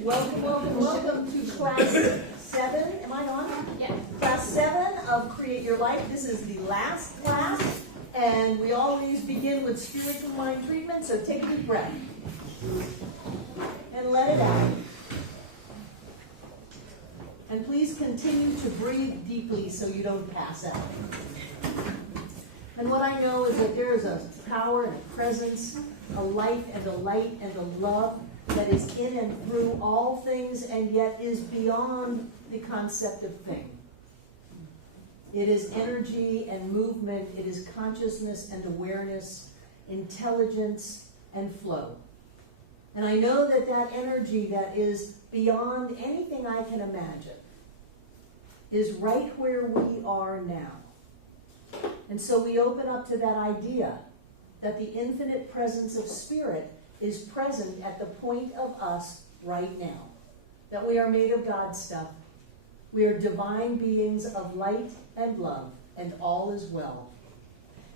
Welcome to class 7. Am I on? Yes. Class 7 of Create Your Life. This is the last class, and we always begin with spiritual mind treatment, so take a deep breath and let it out. And please continue to breathe deeply so you don't pass out. And what I know is that there is a power and a presence, a light and a light and a love that is in and through all things and yet is beyond the concept of thing. It is energy and movement. It is consciousness and awareness, intelligence and flow. And I know that that energy that is beyond anything I can imagine is right where we are now. And so we open up to that idea that the infinite presence of spirit is present at the point of us right now. That we are made of God's stuff. We are divine beings of light and love, and all is well.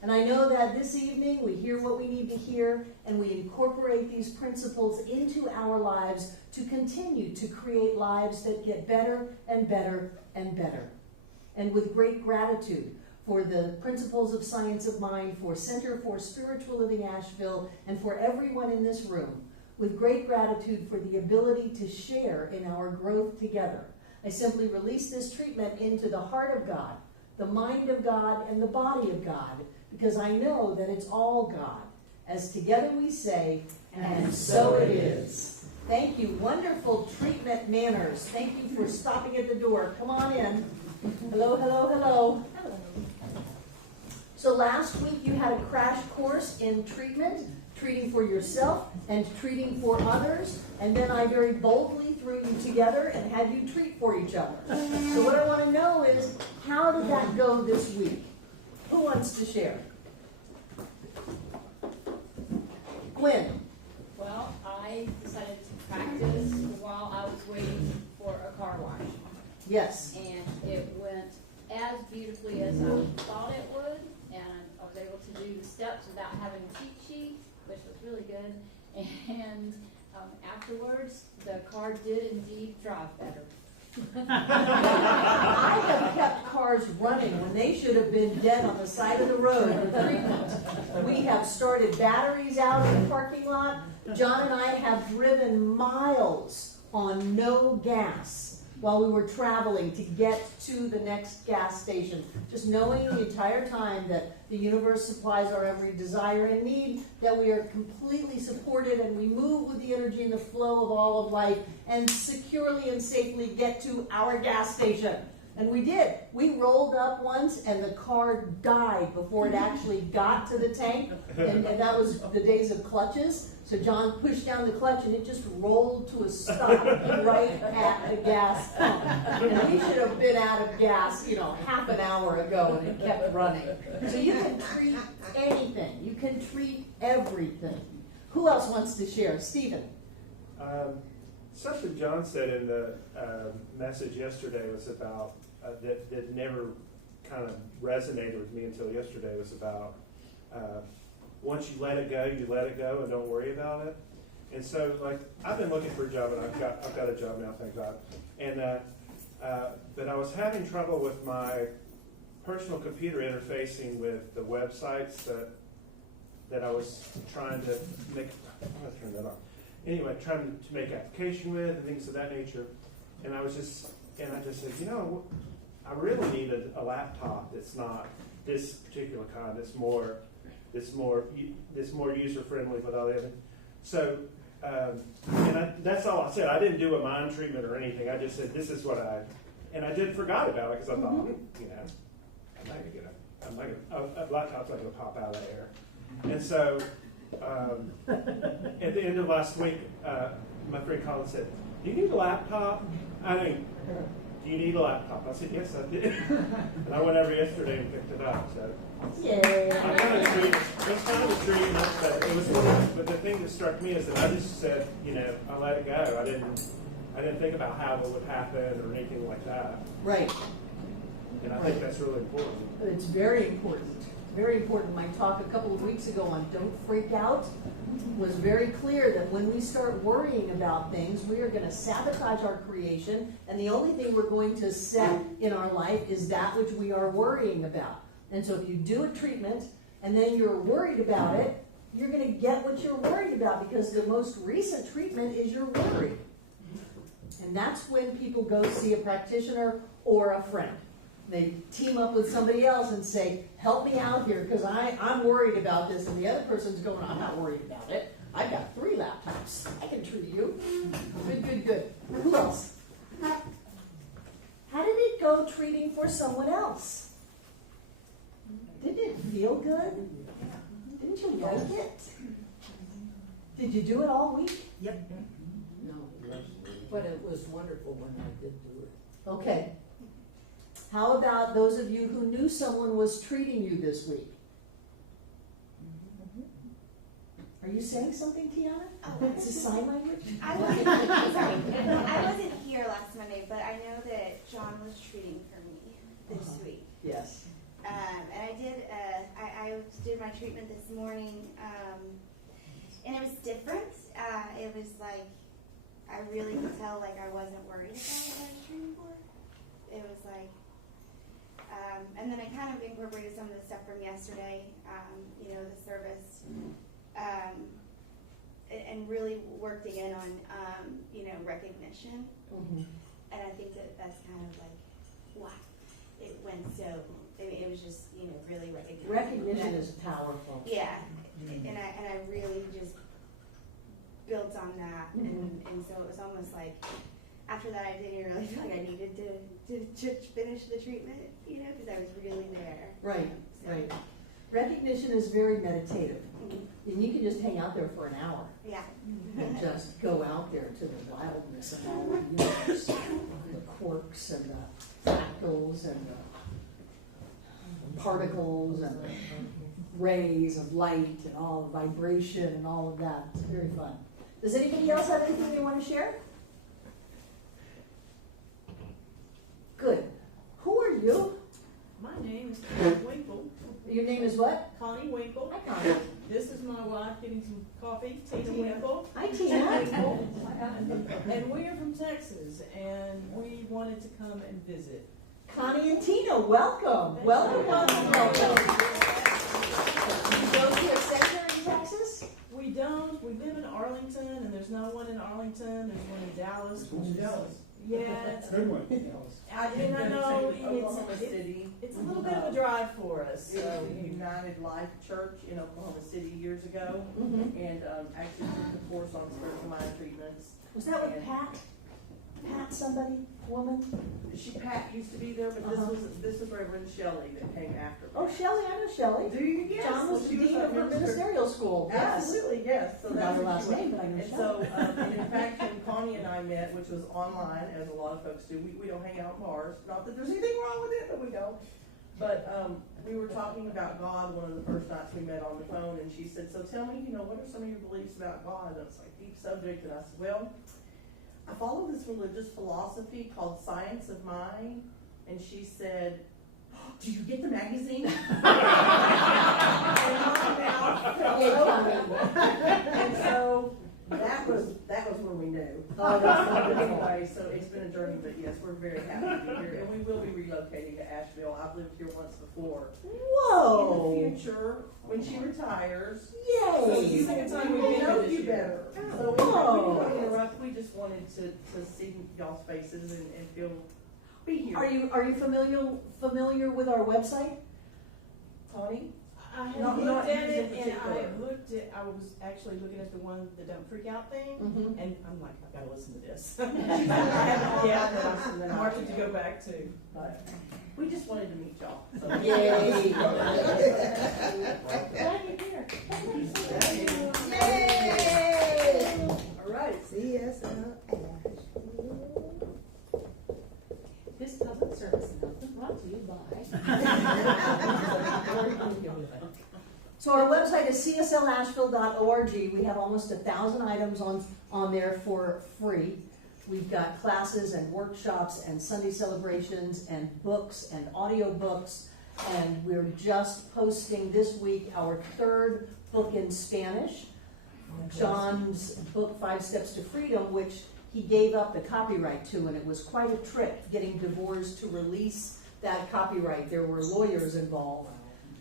And I know that this evening we hear what we need to hear, and we incorporate these principles into our lives to continue to create lives that get better and better and better. And with great gratitude for the Principles of Science of Mind, for Center for Spiritual Living Asheville, and for everyone in this room, with great gratitude for the ability to share in our growth together, I simply release this treatment into the heart of God, the mind of God, and the body of God, because I know that it's all God. As together we say, and so it is. Thank you. Wonderful treatment manners. Thank you for stopping at the door. Come on in. Hello, hello, hello. So last week you had a crash course in treatment, treating for yourself and treating for others, and then I very boldly threw you together and had you treat for each other. So what I want to know is, how did that go this week? Who wants to share? Gwen. Well, I decided to practice while I was waiting for a car wash. Yes. And it went as beautifully as I thought it would. And I was able to do the steps without having a cheat sheet, which was really good. And afterwards, the car did indeed drive better. I have kept cars running when they should have been dead on the side of the road for treatment. We have started batteries out in the parking lot. John and I have driven miles on no gas while we were traveling to get to the next gas station, just knowing the entire time that the universe supplies our every desire and need, that we are completely supported and we move with the energy and the flow of all of life and securely and safely get to our gas station. And we did. We rolled up once and the car died before it actually got to the tank, and that was the days of clutches. So John pushed down the clutch and it just rolled to a stop right at the gas pump. And we should have been out of gas, half an hour ago, and it kept running. So you can treat anything. You can treat everything. Who else wants to share? Stephen. Something John said in the message yesterday was about, that never kind of resonated with me until yesterday, was about once you let it go and don't worry about it. And so, like, I've been looking for a job, and I've got a job now, thank God. And but I was having trouble with my personal computer interfacing with the websites that I was trying to make. I'm gonna turn that on. Anyway, trying to make application with and things of that nature. And I just said, I really need a laptop that's not this particular kind, that's more user friendly with all the other. So, that's all I said. I didn't do a mind treatment or anything. I just said, this is what I did forgot about it because I thought, a laptop's not going to pop out of the air. And so, at the end of last week, my friend called and said, do you need a laptop? Do you need a laptop? I said, yes, I did. And I went over yesterday and picked it up. So Yay. I kind of treated it, but the thing that struck me is that I just said, I let it go. I didn't think about how it would happen or anything like that. Right. And I think that's really important. It's very important. Very important. My talk a couple of weeks ago on don't freak out was very clear that when we start worrying about things, we are going to sabotage our creation, and the only thing we're going to set in our life is that which we are worrying about. And so if you do a treatment and then you're worried about it, you're going to get what you're worried about, because the most recent treatment is your worry. And that's when people go see a practitioner or a friend. They team up with somebody else and say, help me out here, because I'm worried about this. And the other person's going, I'm not worried about it. I've got 3 laptops. I can treat you. Good, good, good. Who else? How did it go treating for someone else? Didn't it feel good? Didn't you like it? Did you do it all week? Yep. No, but it was wonderful when I did do it. Okay. How about those of you who knew someone was treating you this week? Are you saying something, Tiana? Oh, Is this sign language? I wasn't here last Monday, but I know that John was treating for me this week. Yes. And I did my treatment this morning, and it was different. It was like, I really could tell like I wasn't worried about what I was treating for. It was like, and then I kind of incorporated some of the stuff from yesterday, the service, and really worked again on, recognition. Mm-hmm. And I think that's kind of like, wow, it went so, it was just, really recognition. Recognition is powerful. Yeah, and I really just built on that, and so it was almost like, after that I didn't really feel like I needed to finish the treatment, because I was really there. Right, So, right. Recognition is very meditative. And you can just hang out there for an hour. Yeah. And just go out there to the wildness of all the universe. The quarks and the fractals and the particles and the rays of light and all the vibration and all of that. It's very fun. Does anybody else have anything they want to share? Good. Who are you? My name is Connie Winkle. Your name is what? Connie Winkle. Hi, Connie. This is my wife getting some coffee, Tina Winkle. Hi, Tina. Winkle. And we are from Texas, and we wanted to come and visit. Connie and Tina, welcome. Welcome, welcome, welcome. You go to a center in Texas? We don't. We live in Arlington, and there's no one in Arlington. There's one in Dallas. Dallas. Yeah. It's, Good one. I know Oklahoma City. it's a little bit of a drive for us. It was So. the United Life Church in Oklahoma City years ago, Mm-hmm. and actually took the course on spiritual mind treatments. Was that with Pat? Pat somebody? Woman? Pat used to be there, but this was Reverend Shelley that came after. Oh, Shelley, I know Shelley. Do you? Yes. John was Well, the she was dean a of her minister. ministerial school. Yes. Absolutely, yes. So Forgot that's her who last she was. name, but I know And Shelley. so, and in fact, when Connie and I met, which was online, as a lot of folks do, we don't hang out in bars. Not that there's anything wrong with it, but we don't. But we were talking about God one of the first nights we met on the phone, and she said, so tell me, what are some of your beliefs about God? And it's like deep subject, and I said, well, I follow this religious philosophy called Science of Mind. And she said, do you get the magazine? And so that was when we knew. Oh, that's wonderful. Anyway, so it's been a journey, but yes, we're very happy to be here. And we will be relocating to Asheville. I've lived here once before. Whoa. In the future, when she retires, Yay. so you second time we know you better. So we Whoa. don't interrupt. We just wanted to see y'all's faces and feel be here. Are you familiar with our website, Tony? I have Not looked at yours it, in and particular. I was actually looking at the one, the Don't Freak Out thing, Mm-hmm. and I'm like, I've got to listen to this. I haven't yet, but I'm marking to go back to. But we just wanted to meet y'all. So. Yay. Yay. All right, CSL. This public service announcement brought to you by. So our website is cslasheville.org. We have almost 1,000 items on there for free. We've got classes and workshops and Sunday celebrations and books and audio books And we're just posting this week our third book in Spanish, John's book, 5 Steps to Freedom, which he gave up the copyright to, and it was quite a trick getting Divorce to release that copyright. There were lawyers involved.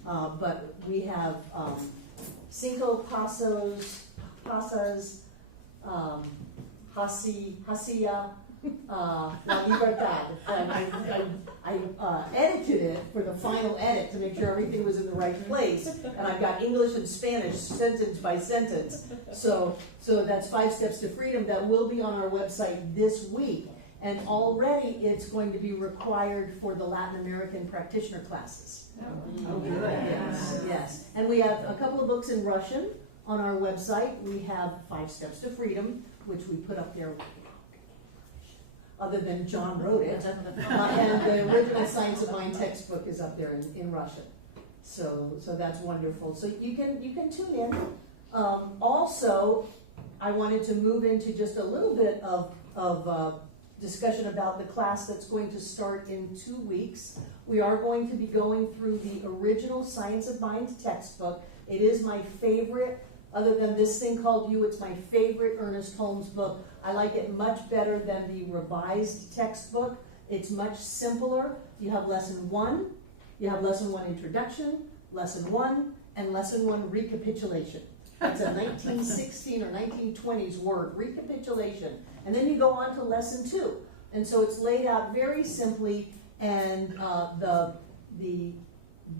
But we have Cinco Pasas, Hacia, La Libertad. I edited it for the final edit to make sure everything was in the right place. And I've got English and Spanish sentence by sentence. So that's 5 Steps to Freedom that will be on our website this week. And already it's going to be required for the Latin American practitioner classes. Oh, good. Yes, yes. And we have a couple of books in Russian on our website. We have 5 Steps to Freedom, which we put up there, other than John wrote it. And the original Science of Mind textbook is up there in Russian. So that's wonderful. So you can tune in. Also, I wanted to move into just a little bit of discussion about the class that's going to start in 2 weeks. We are going to be going through the original Science of Mind textbook. It is my favorite, other than this thing called You, it's my favorite Ernest Holmes book. I like it much better than the revised textbook. It's much simpler. You have lesson 1, you have lesson 1 introduction, lesson 1, and lesson 1 recapitulation. It's a 1916 or 1920s word, recapitulation. And then you go on to lesson 2. And so it's laid out very simply, and the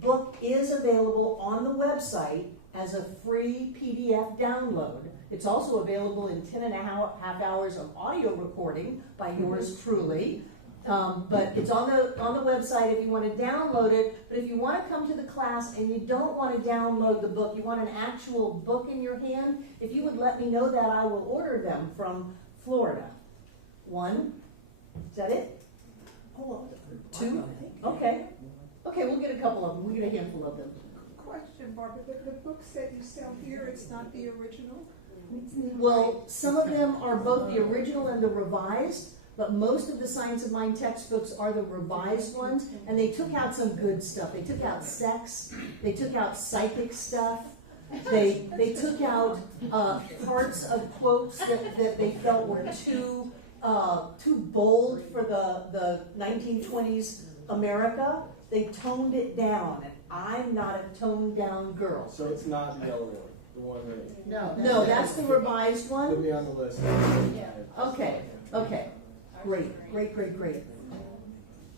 book is available on the website as a free PDF download. It's also available in 10.5 hours of audio recording by yours truly. But it's on the website if you want to download it. But if you want to come to the class and you don't want to download the book, you want an actual book in your hand, if you would let me know that, I will order them from Florida. 1, is that it? 2? Okay. Okay, we'll get a couple of them. We'll get a handful of them. Question, Barbara, the books that you sell here, it's not the original? Well, some of them are both the original and the revised, but most of the Science of Mind textbooks are the revised ones, and they took out some good stuff. They took out sex, they took out psychic stuff, they took out parts of quotes that they felt were too bold for the 1920s America. They toned it down, and I'm not a toned down girl. So it's not Delaware, the one that No, that's the revised put one. me on the list. Yeah. Okay. Great.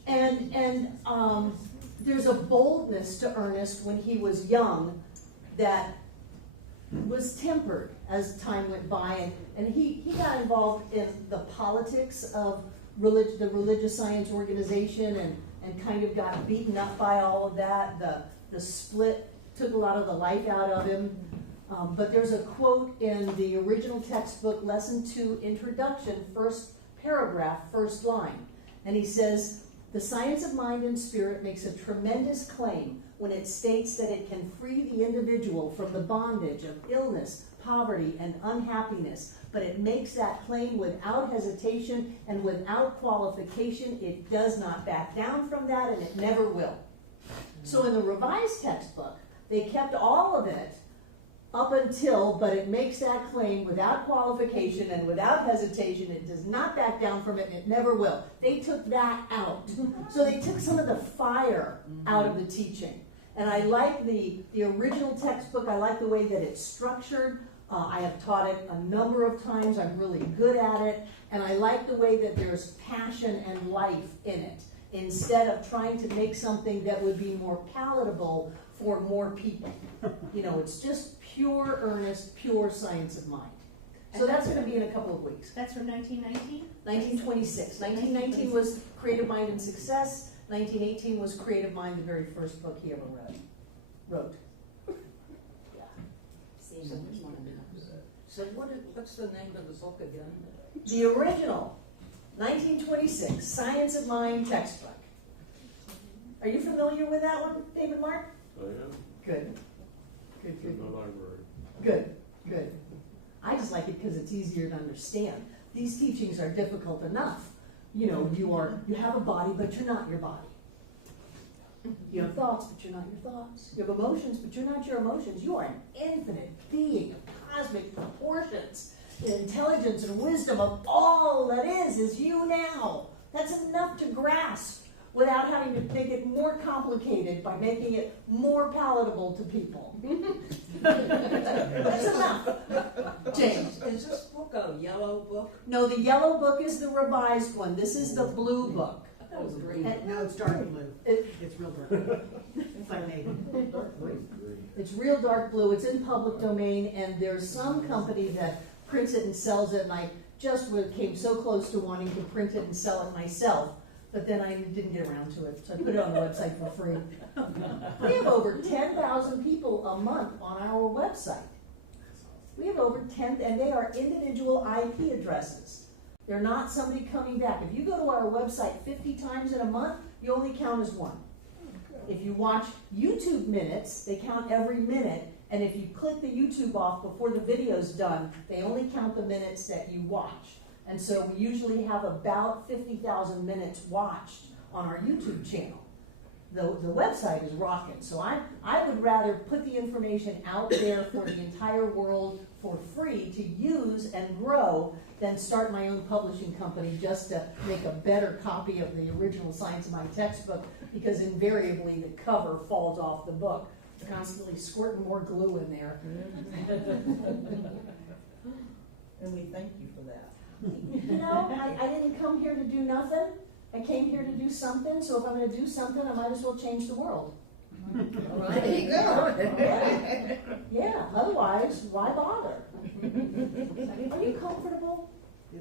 And there's a boldness to Ernest when he was young that was tempered as time went by, and he got involved in the politics of the religious science organization and kind of got beaten up by all of that. The split took a lot of the life out of him. But there's a quote in the original textbook, lesson 2, introduction, first paragraph, first line. And he says, "The science of mind and spirit makes a tremendous claim when it states that it can free the individual from the bondage of illness, poverty, and unhappiness. But it makes that claim without hesitation and without qualification. It does not back down from that, and it never will." So in the revised textbook, they kept all of it up until, but it makes that claim without qualification and without hesitation. It does not back down from it, and it never will. They took that out. So they took some of the fire out of the teaching. And I like the original textbook. I like the way that it's structured. I have taught it a number of times. I'm really good at it. And I like the way that there's passion and life in it, instead of trying to make something that would be more palatable for more people. You know, it's just pure earnest, pure science of mind. So that's going to be in a couple of weeks. That's from 1919? 1926. 1919 was Creative Mind and Success. 1918 was Creative Mind, the very first book he ever wrote. Yeah. So what's the name of the book again? The original, 1926, Science of Mind textbook. Are you familiar with that one, David Mark? I am. Good. In the library. Good. I just like it because it's easier to understand. These teachings are difficult enough. You know, you have a body, but you're not your body. You have thoughts, but you're not your thoughts. You have emotions, but you're not your emotions. You are an infinite being of cosmic proportions. The intelligence and wisdom of all that is you now. That's enough to grasp without having to make it more complicated by making it more palatable to people. That's enough. James. Is this book a yellow book? No, the yellow book is the revised one. This is the blue book. That was green. And- It's dark blue. It's real dark. It's like navy. It's real dark blue, it's in public domain, and there's some company that prints it and sells it, and I just came so close to wanting to print it and sell it myself, but then I didn't get around to it, so I put it on the website for free. We have over 10,000 people a month on our website. We have over 10, and they are individual IP addresses. They're not somebody coming back. If you go to our website 50 times in a month, you only count as one. If you watch YouTube minutes, they count every minute, and if you click the YouTube off before the video's done, they only count the minutes that you watch. And so we usually have about 50,000 minutes watched on our YouTube channel. The website is rocking, so I would rather put the information out there for the entire world for free to use and grow than start my own publishing company just to make a better copy of the original Science of Mind textbook, because invariably the cover falls off the book. Constantly squirting more glue in there. And we thank you for that. You know, I didn't come here to do nothing. I came here to do something, so if I'm going to do something, I might as well change the world. There you go. Yeah, yeah, otherwise, why bother? Are you comfortable?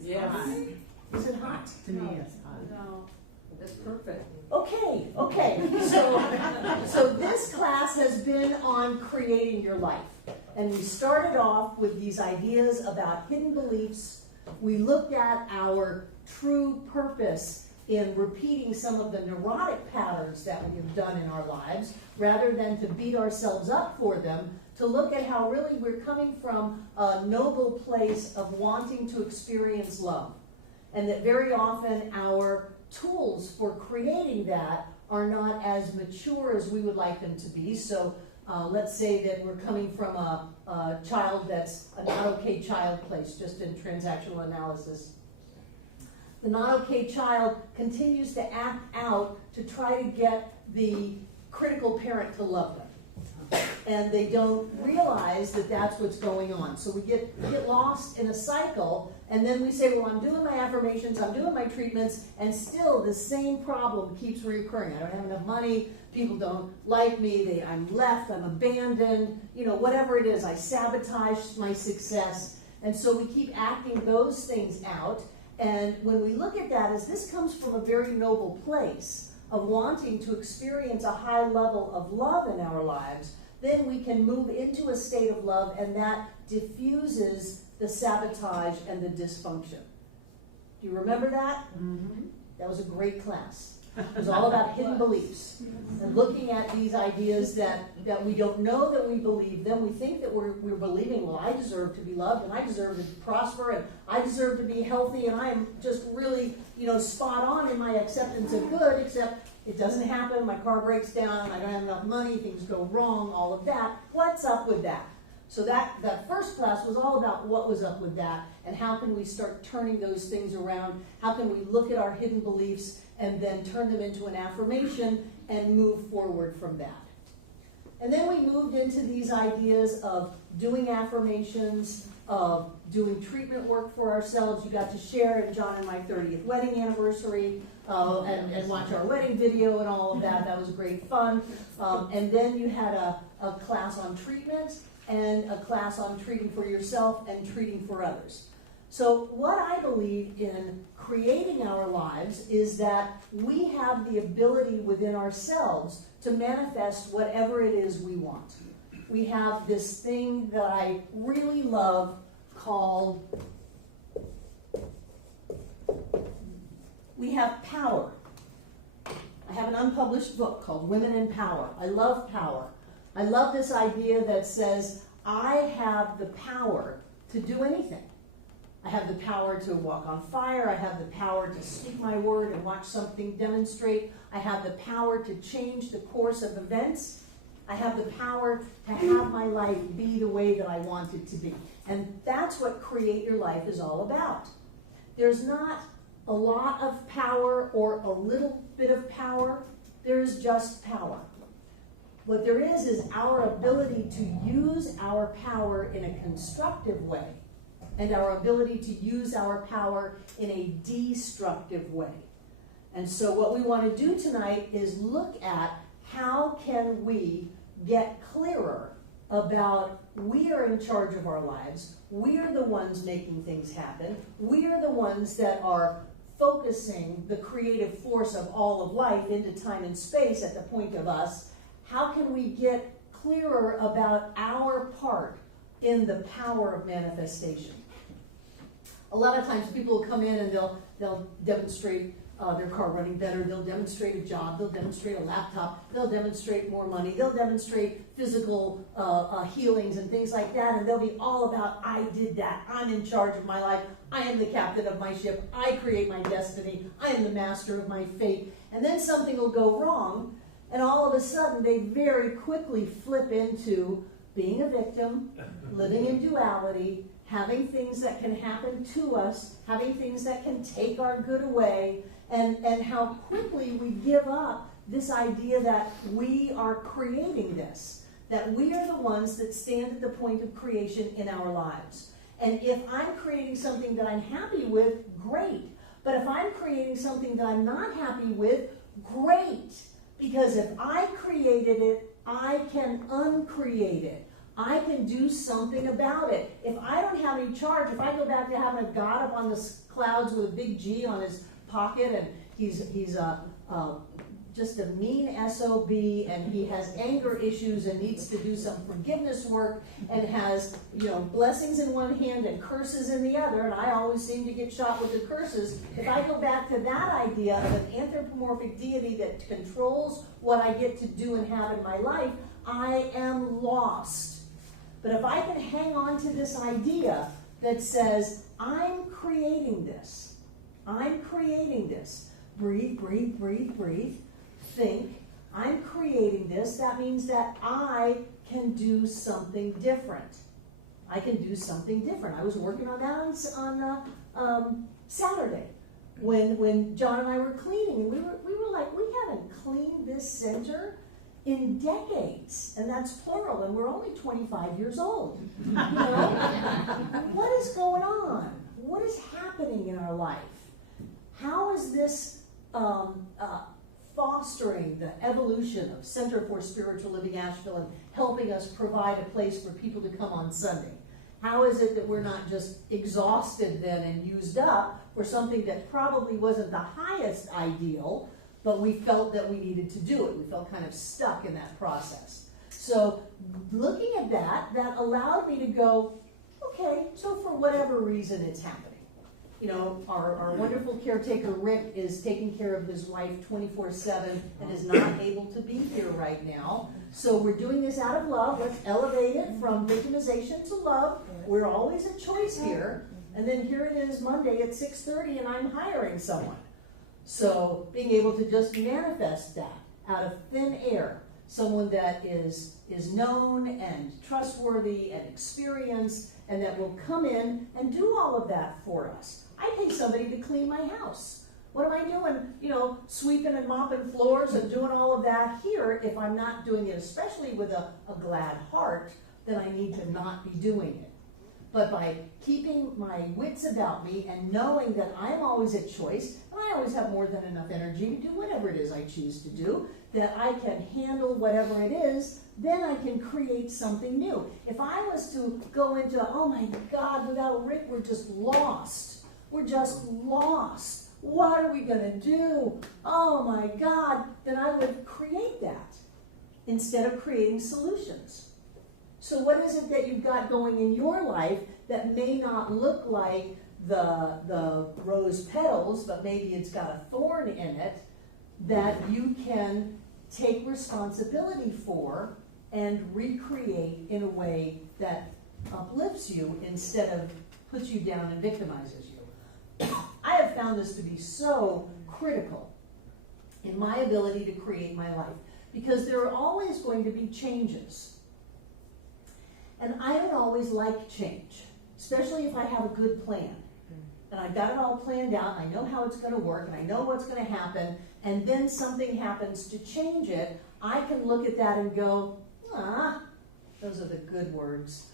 Yes. Is it hot? To me, it's hot. No. That's perfect. Okay, so this class has been on creating your life. And we started off with these ideas about hidden beliefs. We looked at our true purpose in repeating some of the neurotic patterns that we have done in our lives, rather than to beat ourselves up for them, to look at how really we're coming from a noble place of wanting to experience love. And that very often our tools for creating that are not as mature as we would like them to be. So let's say that we're coming from a child that's a not okay child place, just in transactional analysis. The not okay child continues to act out to try to get the critical parent to love them. And they don't realize that that's what's going on. So we get lost in a cycle, and then we say, well, I'm doing my affirmations, I'm doing my treatments, and still the same problem keeps reoccurring. I don't have enough money, people don't like me, I'm left, I'm abandoned, whatever it is, I sabotage my success. And so we keep acting those things out. And when we look at that, as this comes from a very noble place of wanting to experience a high level of love in our lives, then we can move into a state of love, and that diffuses the sabotage and the dysfunction. Do you remember that? Mm-hmm. That was a great class. It was all about hidden beliefs and looking at these ideas that we don't know that we believe them. We think that we're believing, well, I deserve to be loved, and I deserve to prosper, and I deserve to be healthy, and I am just really, spot on in my acceptance of good, except it doesn't happen, my car breaks down, I don't have enough money, things go wrong, all of that. What's up with that? So that first class was all about what was up with that, and how can we start turning those things around, how can we look at our hidden beliefs and then turn them into an affirmation and move forward from that. And then we moved into these ideas of doing affirmations, of doing treatment work for ourselves. You got to share in John and my 30th wedding anniversary and watch our wedding video and all of that. That was great fun. And then you had a class on treatment and a class on treating for yourself and treating for others. So what I believe in creating our lives is that we have the ability within ourselves to manifest whatever it is we want. We have this thing that I really love called, we have power. I have an unpublished book called Women in Power. I love power. I love this idea that says I have the power to do anything. I have the power to walk on fire. I have the power to speak my word and watch something demonstrate. I have the power to change the course of events. I have the power to have my life be the way that I want it to be. And that's what Create Your Life is all about. There's not a lot of power or a little bit of power. There's just power. What there is our ability to use our power in a constructive way and our ability to use our power in a destructive way. And so what we want to do tonight is look at how can we get clearer about we are in charge of our lives. We are the ones making things happen. We are the ones that are focusing the creative force of all of life into time and space at the point of us. How can we get clearer about our part in the power of manifestation? A lot of times people will come in and they'll demonstrate their car running better, they'll demonstrate a job, they'll demonstrate a laptop, they'll demonstrate more money, they'll demonstrate physical healings and things like that, and they'll be all about, I did that, I'm in charge of my life, I am the captain of my ship, I create my destiny, I am the master of my fate. And then something will go wrong, and all of a sudden they very quickly flip into being a victim, living in duality, having things that can happen to us, having things that can take our good away, and how quickly we give up this idea that we are creating this, that we are the ones that stand at the point of creation in our lives. And if I'm creating something that I'm happy with, great. But if I'm creating something that I'm not happy with, great. Because if I created it, I can uncreate it. I can do something about it. If I don't have any charge, if I go back to having a God up on the clouds with a big G on his pocket, and he's just a mean SOB, and he has anger issues and needs to do some forgiveness work, and has, blessings in one hand and curses in the other, and I always seem to get shot with the curses. If I go back to that idea of an anthropomorphic deity that controls what I get to do and have in my life, I am lost. But if I can hang on to this idea that says, I'm creating this. I'm creating this. Breathe, breathe, breathe, breathe. Think, I'm creating this. That means that I can do something different. I can do something different. I was working on that on Saturday when John and I were cleaning. And we were like, we haven't cleaned this center in decades, and that's plural, and we're only 25 years old. What is going on? What is happening in our life? How is this fostering the evolution of Center for Spiritual Living Asheville and helping us provide a place for people to come on Sunday? How is it that we're not just exhausted then and used up for something that probably wasn't the highest ideal, but we felt that we needed to do it. We felt kind of stuck in that process. So looking at that allowed me to go, okay, so for whatever reason it's happening. Our wonderful caretaker, Rick, is taking care of his wife 24/7 and is not able to be here right now. So we're doing this out of love. Let's elevate it from victimization to love. We're always a choice here. And then here it is Monday at 6:30 and I'm hiring someone. So being able to just manifest that out of thin air, someone that is known and trustworthy and experienced and that will come in and do all of that for us. I pay somebody to clean my house. What am I doing, sweeping and mopping floors and doing all of that here if I'm not doing it, especially with a glad heart, then I need to not be doing it. But by keeping my wits about me and knowing that I'm always at choice, and I always have more than enough energy to do whatever it is I choose to do, that I can handle whatever it is, then I can create something new. If I was to go into, oh my God, without Rick, we're just lost. We're just lost. What are we going to do? Oh my God, then I would create that instead of creating solutions. So what is it that you've got going in your life that may not look like the rose petals, but maybe it's got a thorn in it, that you can take responsibility for and recreate in a way that uplifts you instead of puts you down and victimizes you. I have found this to be so critical in my ability to create my life, because there are always going to be changes. And I don't always like change, especially if I have a good plan. And I've got it all planned out, and I know how it's going to work, and I know what's going to happen, and then something happens to change it. I can look at that and go, those are the good words.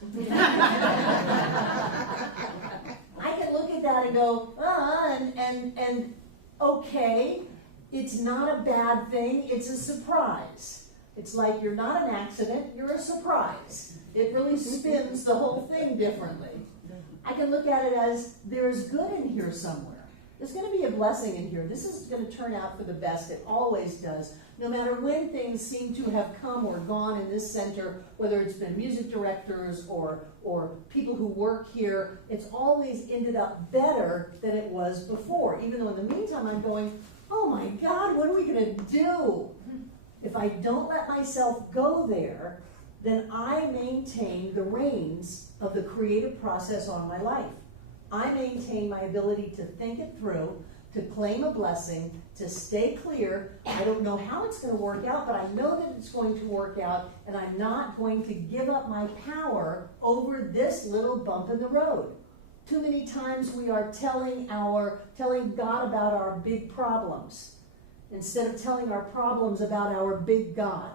I can look at that and go, and okay, it's not a bad thing, it's a surprise. It's like you're not an accident, you're a surprise. It really spins the whole thing differently. I can look at it as there's good in here somewhere. There's going to be a blessing in here. This is going to turn out for the best. It always does. No matter when things seem to have come or gone in this center, whether it's been music directors or people who work here, it's always ended up better than it was before. Even though in the meantime I'm going, oh my God, what are we going to do? If I don't let myself go there, then I maintain the reins of the creative process on my life. I maintain my ability to think it through, to claim a blessing, to stay clear. I don't know how it's going to work out, but I know that it's going to work out, and I'm not going to give up my power over this little bump in the road. Too many times we are telling God about our big problems instead of telling our problems about our big God.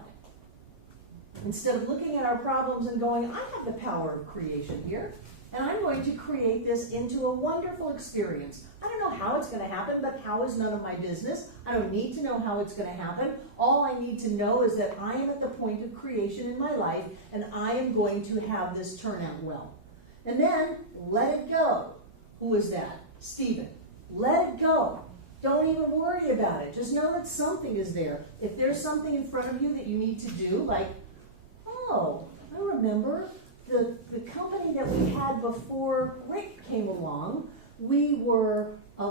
Instead of looking at our problems and going, I have the power of creation here, and I'm going to create this into a wonderful experience. I don't know how it's going to happen, but how is none of my business. I don't need to know how it's going to happen. All I need to know is that I am at the point of creation in my life, and I am going to have this turn out well. And then, let it go. Who is that? Stephen. Let it go. Don't even worry about it. Just know that something is there. If there's something in front of you that you need to do, like, oh, I remember the company that we had before Rick came along. We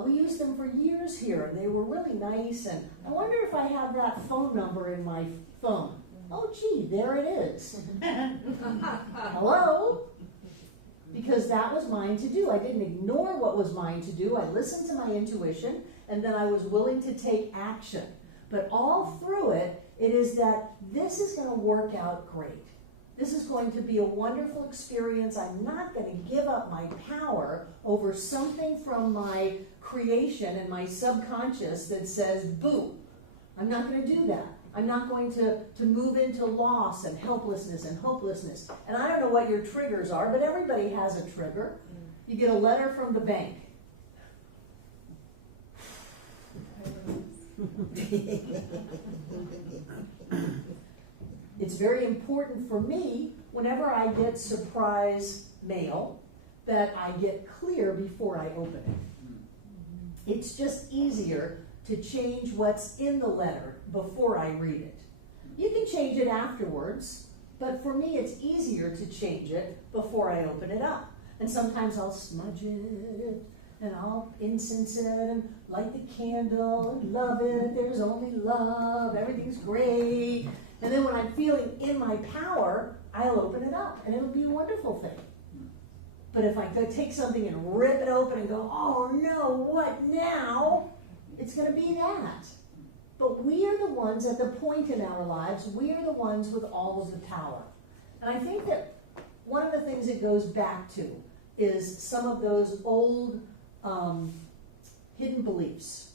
used them for years here, and they were really nice, and I wonder if I have that phone number in my phone. Oh, gee, there it is. Hello? Because that was mine to do. I didn't ignore what was mine to do. I listened to my intuition, and then I was willing to take action. But all through it, it is that this is going to work out great. This is going to be a wonderful experience. I'm not going to give up my power over something from my creation and my subconscious that says, boo. I'm not going to do that. I'm not going to move into loss and helplessness and hopelessness. And I don't know what your triggers are, but everybody has a trigger. You get a letter from the bank. It's very important for me, whenever I get surprise mail, that I get clear before I open it. It's just easier to change what's in the letter before I read it. You can change it afterwards, but for me it's easier to change it before I open it up. And sometimes I'll smudge it, and I'll incense it, and light the candle, and love it, there's only love, everything's great. And then when I'm feeling in my power, I'll open it up, and it'll be a wonderful thing. But if I go take something and rip it open and go, oh no, what now? It's going to be that. But we are the ones at the point in our lives, we are the ones with all of the power. And I think that one of the things it goes back to is some of those old hidden beliefs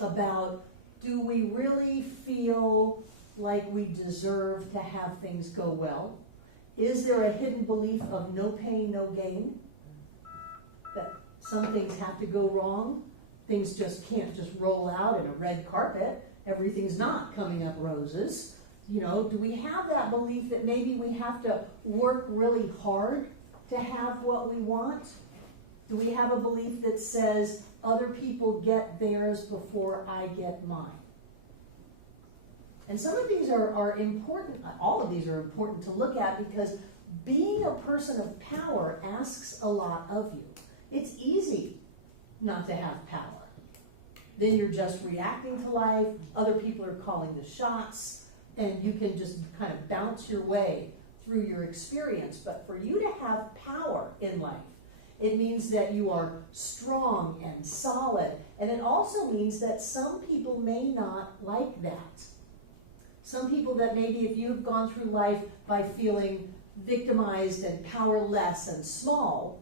about, do we really feel like we deserve to have things go well? Is there a hidden belief of no pain, no gain? That some things have to go wrong? Things just can't just roll out in a red carpet. Everything's not coming up roses. You know, do we have that belief that maybe we have to work really hard to have what we want? Do we have a belief that says other people get theirs before I get mine? And some of these are important, all of these are important to look at, because being a person of power asks a lot of you. It's easy not to have power. Then you're just reacting to life, other people are calling the shots, and you can just kind of bounce your way through your experience. But for you to have power in life, It means that you are strong and solid. And it also means that some people may not like that. Some people that maybe if you've gone through life by feeling victimized and powerless and small,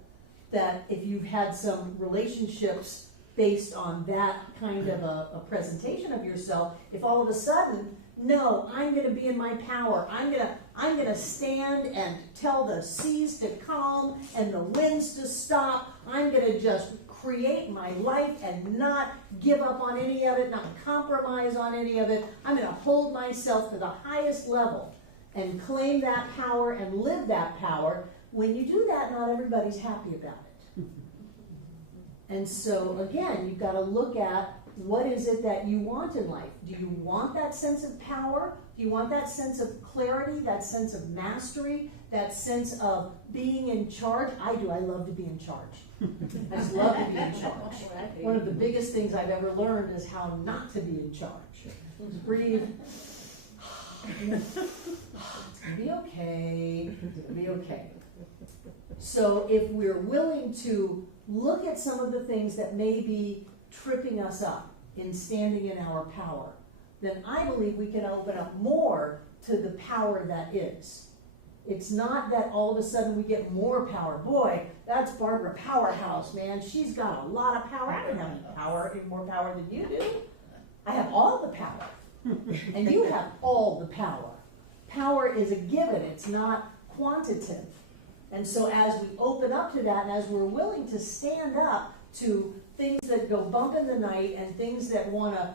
that if you've had some relationships based on that kind of a presentation of yourself, if all of a sudden, no, I'm going to be in my power. I'm going to stand and tell the seas to calm and the winds to stop. I'm going to just create my life and not give up on any of it, not compromise on any of it. I'm going to hold myself to the highest level and claim that power and live that power. When you do that, not everybody's happy about it. And so, again, you've got to look at what is it that you want in life. Do you want that sense of power? Do you want that sense of clarity, that sense of mastery, that sense of being in charge? I do. I love to be in charge. I just love to be in charge. One of the biggest things I've ever learned is how not to be in charge. Just breathe. It's going to be okay. It's going to be okay. So if we're willing to look at some of the things that may be tripping us up in standing in our power, then I believe we can open up more to the power that is. It's not that all of a sudden we get more power. Boy, that's Barbara Powerhouse, man. She's got a lot of power. I don't have any power, any more power than you do. I have all the power. And you have all the power. Power is a given. It's not quantitative. And so as we open up to that, and as we're willing to stand up to things that go bump in the night and things that want to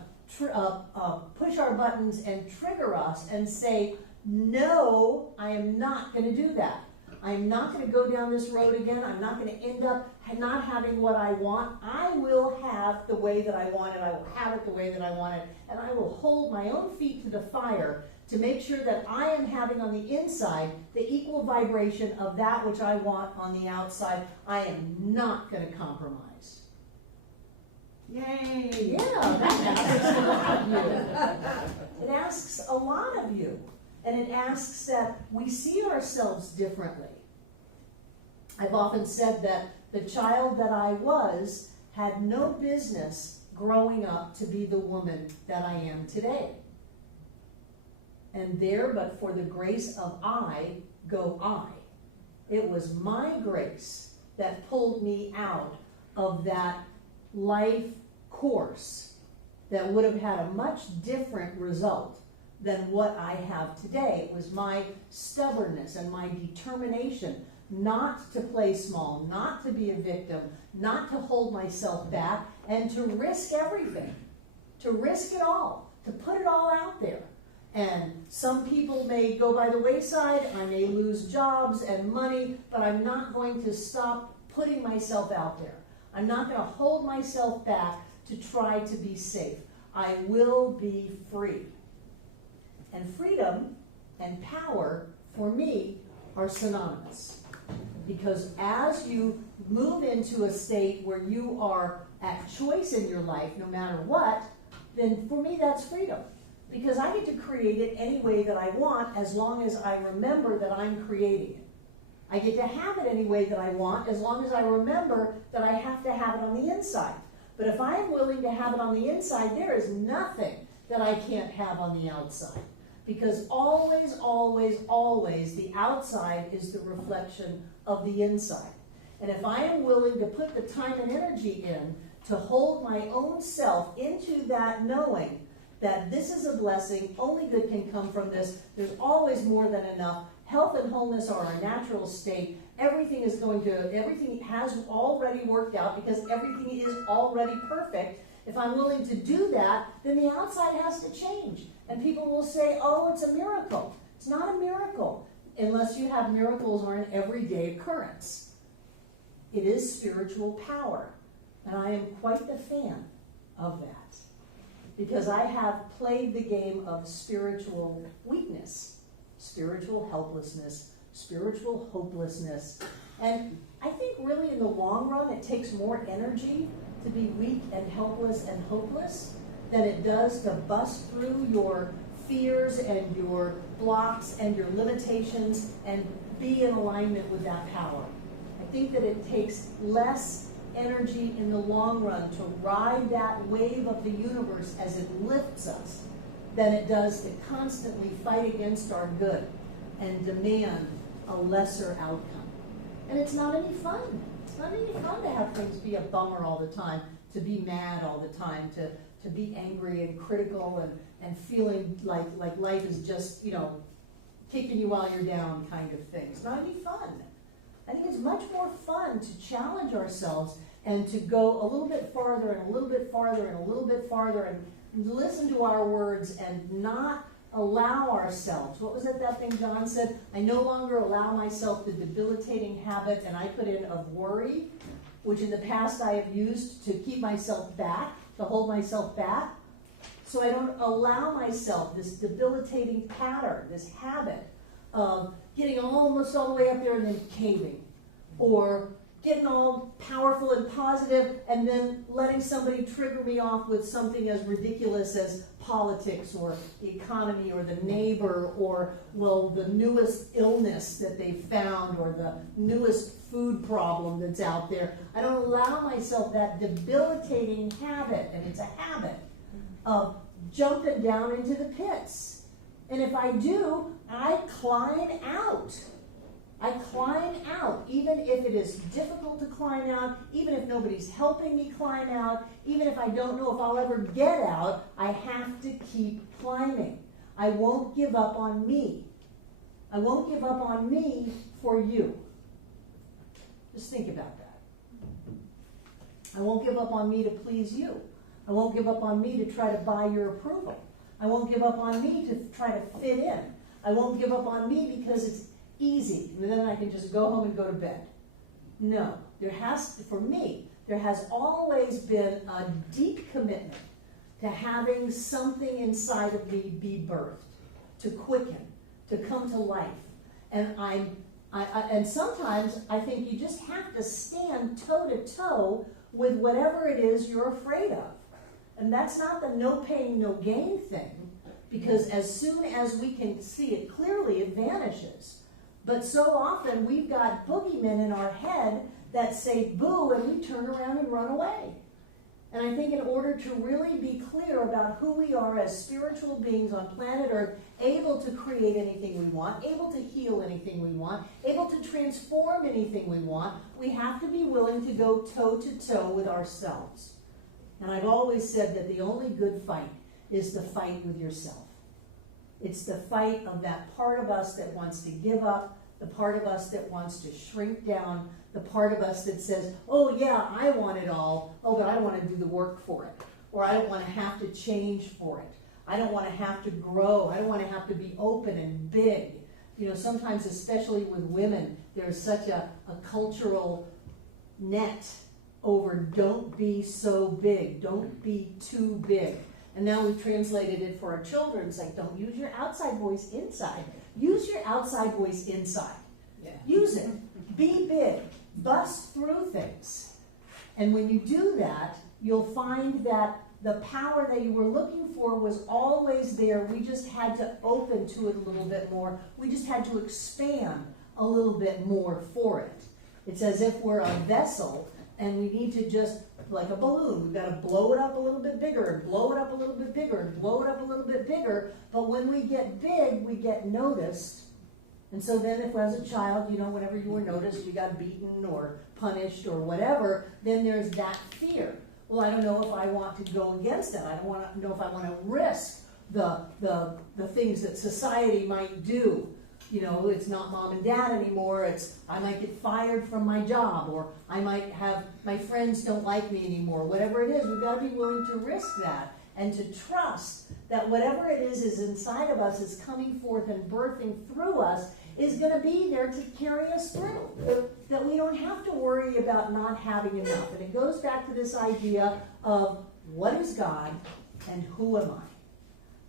push our buttons and trigger us and say, no, I am not going to do that. I'm not going to go down this road again. I'm not going to end up not having what I want. I will have the way that I want it. I will have it the way that I want it. And I will hold my own feet to the fire to make sure that I am having on the inside the equal vibration of that which I want on the outside. I am not going to compromise. Yay! Yeah, that asks a lot of you. It asks a lot of you. And it asks that we see ourselves differently. I've often said that the child that I was had no business growing up to be the woman that I am today. And there, but for the grace of I, go I. It was my grace that pulled me out of that life course that would have had a much different result than what I have today. It was my stubbornness and my determination not to play small, not to be a victim, not to hold myself back, and to risk everything, to risk it all, to put it all out there. And some people may go by the wayside, I may lose jobs and money, but I'm not going to stop putting myself out there. I'm not going to hold myself back to try to be safe. I will be free. And freedom and power, for me, are synonymous. Because as you move into a state where you are at choice in your life, no matter what, then for me that's freedom. Because I get to create it any way that I want as long as I remember that I'm creating it. I get to have it any way that I want as long as I remember that I have to have it on the inside. But if I am willing to have it on the inside, there is nothing that I can't have on the outside. Because always, always, always, the outside is the reflection of the inside. And if I am willing to put the time and energy in to hold my own self into that knowing that this is a blessing, only good can come from this, there's always more than enough, health and wholeness are our natural state, everything has already worked out because everything is already perfect. If I'm willing to do that, then the outside has to change. And people will say, oh, it's a miracle. It's not a miracle unless you have miracles are an everyday occurrence. It is spiritual power. And I am quite the fan of that. Because I have played the game of spiritual weakness, spiritual helplessness, spiritual hopelessness. And I think really in the long run, it takes more energy to be weak and helpless and hopeless than it does to bust through your fears and your blocks and your limitations and be in alignment with that power. I think that it takes less energy in the long run to ride that wave of the universe as it lifts us than it does to constantly fight against our good and demand a lesser outcome. And it's not any fun. It's not any fun to have things be a bummer all the time, to be mad all the time, to be angry and critical and feeling like life is just, kicking you while you're down kind of thing. It's not any fun. I think it's much more fun to challenge ourselves and to go a little bit farther and a little bit farther and a little bit farther and listen to our words and not allow ourselves. What was it, that thing John said? I no longer allow myself the debilitating habit, and I put in, of worry, which in the past I have used to keep myself back, to hold myself back. So I don't allow myself this debilitating pattern, this habit of getting almost all the way up there and then caving, or getting all powerful and positive and then letting somebody trigger me off with something as ridiculous as politics or the economy or the neighbor or, well, the newest illness that they found or the newest food problem that's out there. I don't allow myself that debilitating habit, and it's a habit, of jumping down into the pits. And if I do, I climb out. I climb out, even if it is difficult to climb out, even if nobody's helping me climb out, even if I don't know if I'll ever get out, I have to keep climbing. I won't give up on me. I won't give up on me for you. Just think about that. I won't give up on me to please you. I won't give up on me to try to buy your approval. I won't give up on me to try to fit in. I won't give up on me because it's easy, and then I can just go home and go to bed. No, for me, there has always been a deep commitment to having something inside of me be birthed, to quicken, to come to life. And and sometimes I think you just have to stand toe to toe with whatever it is you're afraid of. And that's not the no pain, no gain thing, because as soon as we can see it clearly, it vanishes. But so often we've got boogeymen in our head that say boo, and we turn around and run away. And I think in order to really be clear about who we are as spiritual beings on planet Earth, able to create anything we want, able to heal anything we want, able to transform anything we want, we have to be willing to go toe to toe with ourselves. And I've always said that the only good fight is the fight with yourself. It's the fight of that part of us that wants to give up, the part of us that wants to shrink down, the part of us that says, oh yeah, I want it all, oh, but I don't want to do the work for it. Or I don't want to have to change for it. I don't want to have to grow. I don't want to have to be open and big. Sometimes, especially with women, there's such a cultural net over don't be so big, don't be too big. And now we've translated it for our children. It's like, don't use your outside voice inside. Use your outside voice inside. Yeah. Use it. Be big. Bust through things. And when you do that, you'll find that the power that you were looking for was always there. We just had to open to it a little bit more. We just had to expand a little bit more for it. It's as if we're a vessel and we need to just, like a balloon, we've got to blow it up a little bit bigger and blow it up a little bit bigger and blow it up a little bit bigger. But when we get big, we get noticed. And so then if as a child, whenever you were noticed, you got beaten or punished or whatever, then there's that fear. Well, I don't know if I want to go against that. I don't want to know if I want to risk the things that society might do. It's not mom and dad anymore. It's I might get fired from my job, or I might have my friends don't like me anymore. Whatever it is, we've got to be willing to risk that and to trust that whatever it is inside of us is coming forth and birthing through us is going to be there to carry us through. That we don't have to worry about not having enough. And it goes back to this idea of what is God and who am I?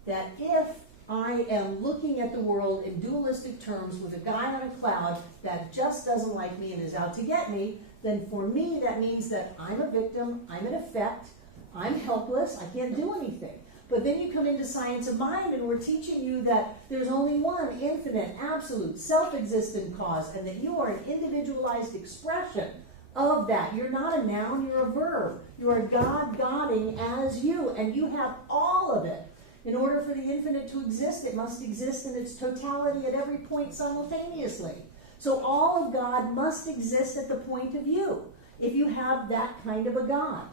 That if I am looking at the world in dualistic terms with a guy on a cloud that just doesn't like me and is out to get me, then for me that means that I'm a victim, I'm an effect, I'm helpless, I can't do anything. But then you come into science of mind, and we're teaching you that there's only one infinite, absolute, self-existent cause, and that you are an individualized expression of that. You're not a noun, you're a verb. You are God godding as you, and you have all of it. In order for the infinite to exist, it must exist in its totality at every point simultaneously. So all of God must exist at the point of you, if you have that kind of a God.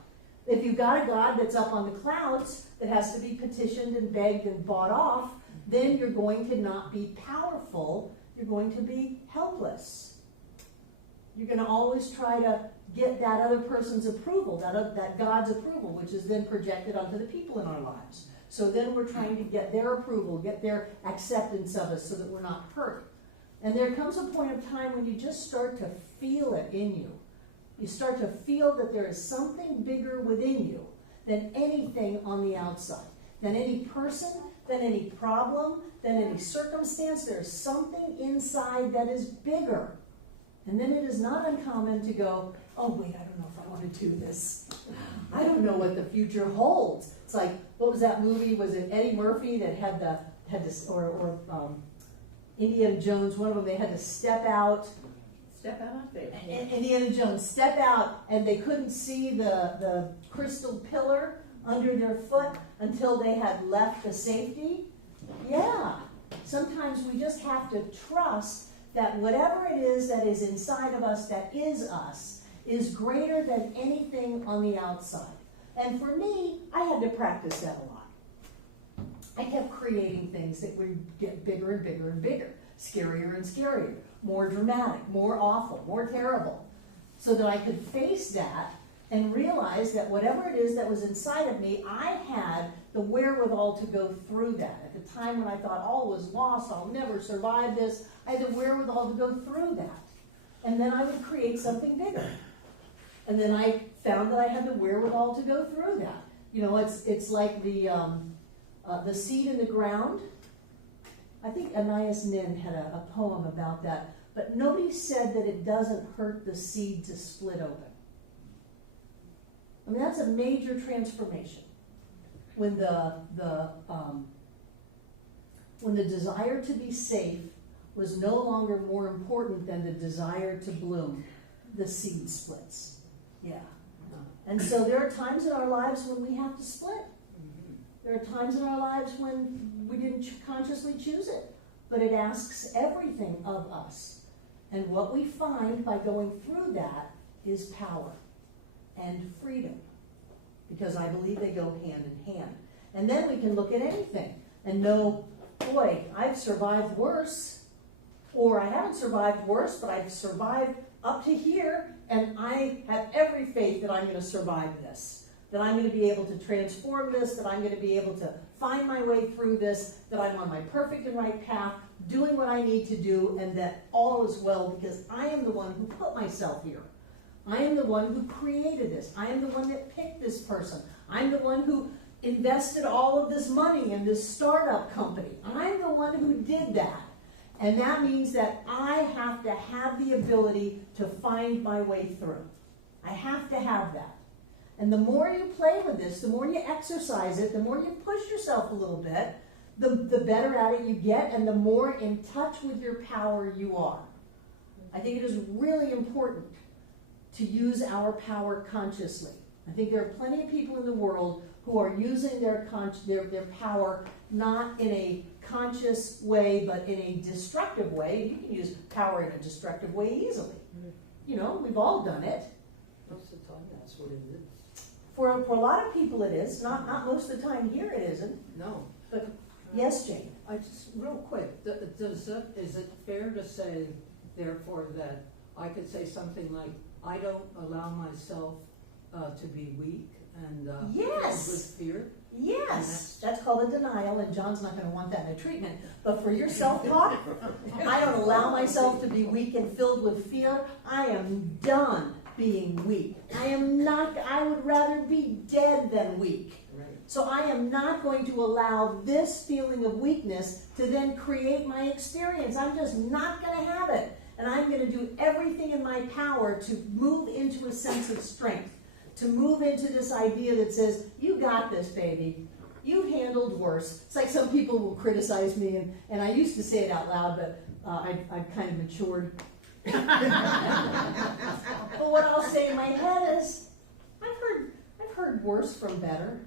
If you've got a God that's up on the clouds, that has to be petitioned and begged and bought off, then you're going to not be powerful, you're going to be helpless. You're going to always try to get that other person's approval, that God's approval, which is then projected onto the people in our lives. So then we're trying to get their approval, get their acceptance of us so that we're not hurt. And there comes a point of time when you just start to feel it in you. You start to feel that there is something bigger within you than anything on the outside, than any person, than any problem, than any circumstance. There is something inside that is bigger. And then it is not uncommon to go, oh wait, I don't know if I want to do this. I don't know what the future holds. It's like, what was that movie? Was it Eddie Murphy that had this, or Indiana Jones, one of them, they had to step out. Step out on faith. Indiana Jones, step out, and they couldn't see the crystal pillar under their foot until they had left the safety. Yeah. Sometimes we just have to trust that whatever it is that is inside of us, that is us, is greater than anything on the outside. And for me, I had to practice that a lot. I kept creating things that would get bigger and bigger and bigger, scarier and scarier, more dramatic, more awful, more terrible, so that I could face that and realize that whatever it is that was inside of me, I had the wherewithal to go through that. At the time when I thought all was lost, I'll never survive this, I had the wherewithal to go through that. And then I would create something bigger. And then I found that I had the wherewithal to go through that. You know, it's like the seed in the ground. I think Anais Nin had a poem about that. But nobody said that it doesn't hurt the seed to split open. I mean, that's a major transformation. When the desire to be safe was no longer more important than the desire to bloom, the seed splits. Yeah. And so there are times in our lives when we have to split. There are times in our lives when we didn't consciously choose it, but it asks everything of us. And what we find by going through that is power and freedom, because I believe they go hand in hand. And then we can look at anything and know, boy, I've survived worse, or I haven't survived worse, but I've survived up to here, and I have every faith that I'm going to survive this, that I'm going to be able to transform this, that I'm going to be able to find my way through this, that I'm on my perfect and right path, doing what I need to do, and that all is well, because I am the one who put myself here. I am the one who created this. I am the one that picked this person. I'm the one who invested all of this money in this startup company. I'm the one who did that. And that means that I have to have the ability to find my way through. I have to have that. And the more you play with this, the more you exercise it, the more you push yourself a little bit, the better at it you get, and the more in touch with your power you are. I think it is really important to use our power consciously. I think there are plenty of people in the world who are using their power not in a conscious way, but in a destructive way. You can use power in a destructive way easily. You know, we've all done it. Most of the time, that's what it is. For a lot of people it is. Not most of the time here it isn't. No. But yes, Jane. I just, real quick, is it fair to say, therefore, that I could say something like, I don't allow myself to be weak and Yes. filled with fear? Yes, that's called a denial, and John's not going to want that in a treatment. But for your self-talk, I don't allow myself to be weak and filled with fear. I am done being weak. I would rather be dead than weak. Right. So I am not going to allow this feeling of weakness to then create my experience. I'm just not going to have it. And I'm going to do everything in my power to move into a sense of strength, to move into this idea that says, you got this, baby. You've handled worse. It's like some people will criticize me, and I used to say it out loud, but I've kind of matured. But what I'll say in my head is, I've heard worse from better.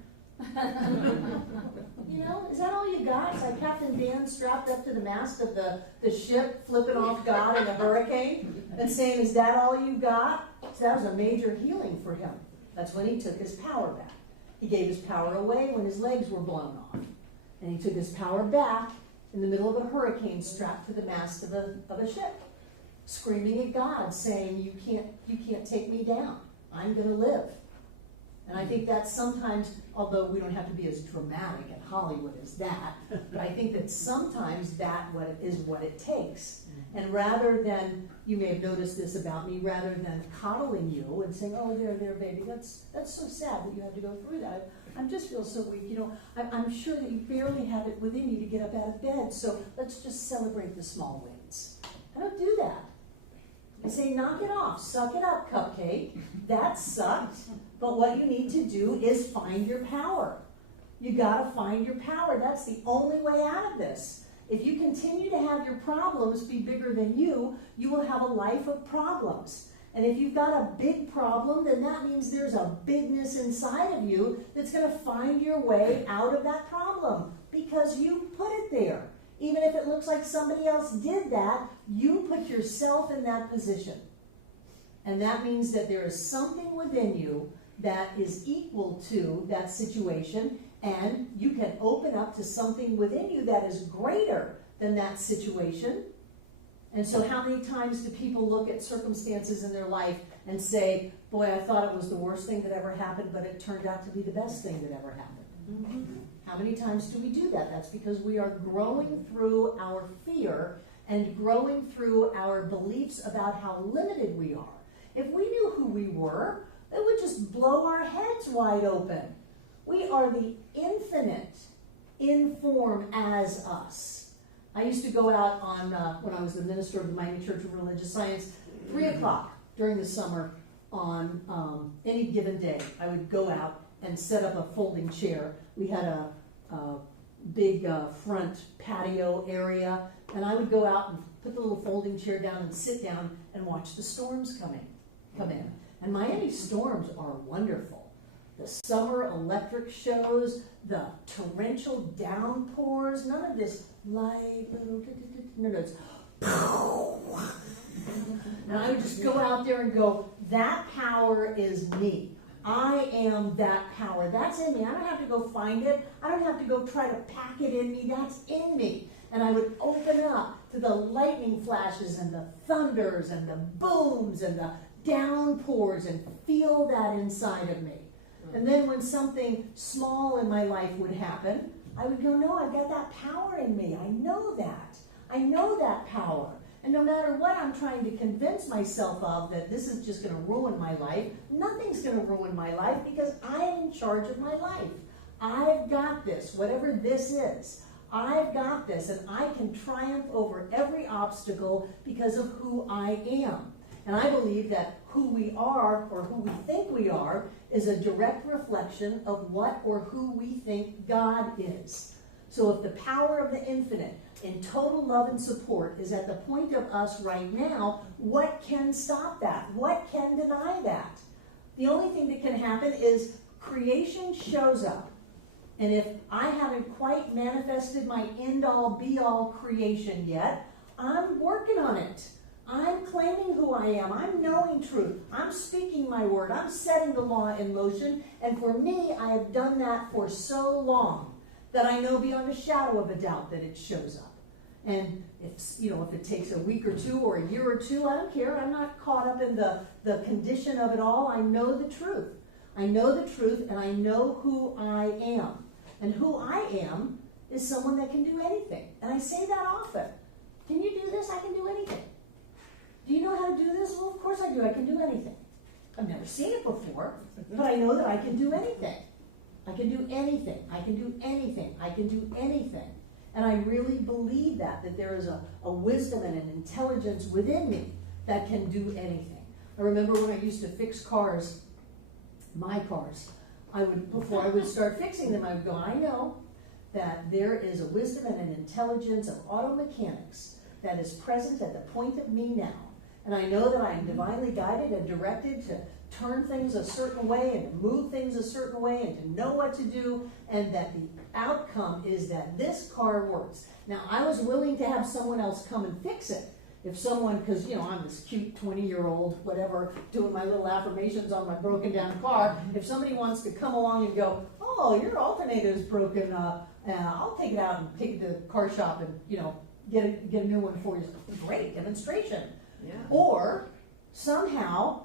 You know, is that all you got? It's like Captain Dan strapped up to the mast of the ship, flipping off God in a hurricane, and saying, is that all you got? So that was a major healing for him. That's when he took his power back. He gave his power away when his legs were blown off. And he took his power back in the middle of a hurricane, strapped to the mast of a ship, screaming at God, saying, you can't take me down. I'm going to live. And I think that sometimes, although we don't have to be as dramatic in Hollywood as that, but I think that sometimes that is what it takes. And rather than, you may have noticed this about me, rather than coddling you and saying, oh, there, baby, that's so sad that you have to go through that. I just feel so weak. You know, I'm sure that you barely have it within you to get up out of bed, so let's just celebrate the small wins. I don't do that. I say, knock it off, suck it up, cupcake. That sucked. But what you need to do is find your power. You gotta find your power. That's the only way out of this. If you continue to have your problems be bigger than you will have a life of problems. And if you've got a big problem, then that means there's a bigness inside of you that's gonna find your way out of that problem because you put it there. Even if it looks like somebody else did that, you put yourself in that position. And that means that there is something within you that is equal to that situation, and you can open up to something within you that is greater than that situation. And so how many times do people look at circumstances in their life and say, boy, I thought it was the worst thing that ever happened, but it turned out to be the best thing that ever happened? Mm-hmm. How many times do we do that? That's because we are growing through our fear and growing through our beliefs about how limited we are. If we knew who we were, it would just blow our heads wide open. We are the infinite in form as us. I used to go out on, when I was the minister of the Miami Church of Religious Science, 3 o'clock during the summer on any given day. I would go out and set up a folding chair. We had a big front patio area, and I would go out and put the little folding chair down and sit down and watch the storms come in. And Miami storms are wonderful. The summer electric shows, the torrential downpours, none of this light little, no, it's and I would just go out there and go, that power is me. I am that power. That's in me. I don't have to go find it. I don't have to go try to pack it in me. That's in me. And I would open up to the lightning flashes and the thunders and the booms and the downpours and feel that inside of me. And then when something small in my life would happen, I would go, no, I've got that power in me. I know that. I know that power. And no matter what I'm trying to convince myself of that this is just going to ruin my life, nothing's going to ruin my life because I am in charge of my life. I've got this, whatever this is. I've got this, and I can triumph over every obstacle because of who I am. And I believe that who we are, or who we think we are, is a direct reflection of what or who we think God is. So if the power of the infinite in total love and support is at the point of us right now, what can stop that? What can deny that? The only thing that can happen is creation shows up. And if I haven't quite manifested my end-all, be-all creation yet, I'm working on it. I'm claiming who I am. I'm knowing truth. I'm speaking my word. I'm setting the law in motion. And for me, I have done that for so long that I know beyond a shadow of a doubt that it shows up. And if it takes a week or two or a year or two, I don't care. I'm not caught up in the condition of it all. I know the truth. I know the truth, and I know who I am. And who I am is someone that can do anything. And I say that often. Can you do this? I can do anything. Do you know how to do this? Well, of course I do. I can do anything. I've never seen it before, but I know that I can do anything. I can do anything. I can do anything. I can do anything. And I really believe that there is a wisdom and an intelligence within me that can do anything. I remember when I used to fix cars, my cars, before I would start fixing them, I would go, I know that there is a wisdom and an intelligence of auto mechanics that is present at the point of me now. And I know that I am divinely guided and directed to turn things a certain way and to move things a certain way and to know what to do, and that the outcome is that this car works. Now, I was willing to have someone else come and fix it. If someone, because, you know, I'm this cute 20-year-old, whatever, doing my little affirmations on my broken down car, if somebody wants to come along and go, oh, your alternator is broken, I'll take it out and take it to the car shop and, you know, get a new one for you. Great demonstration. Yeah. Or somehow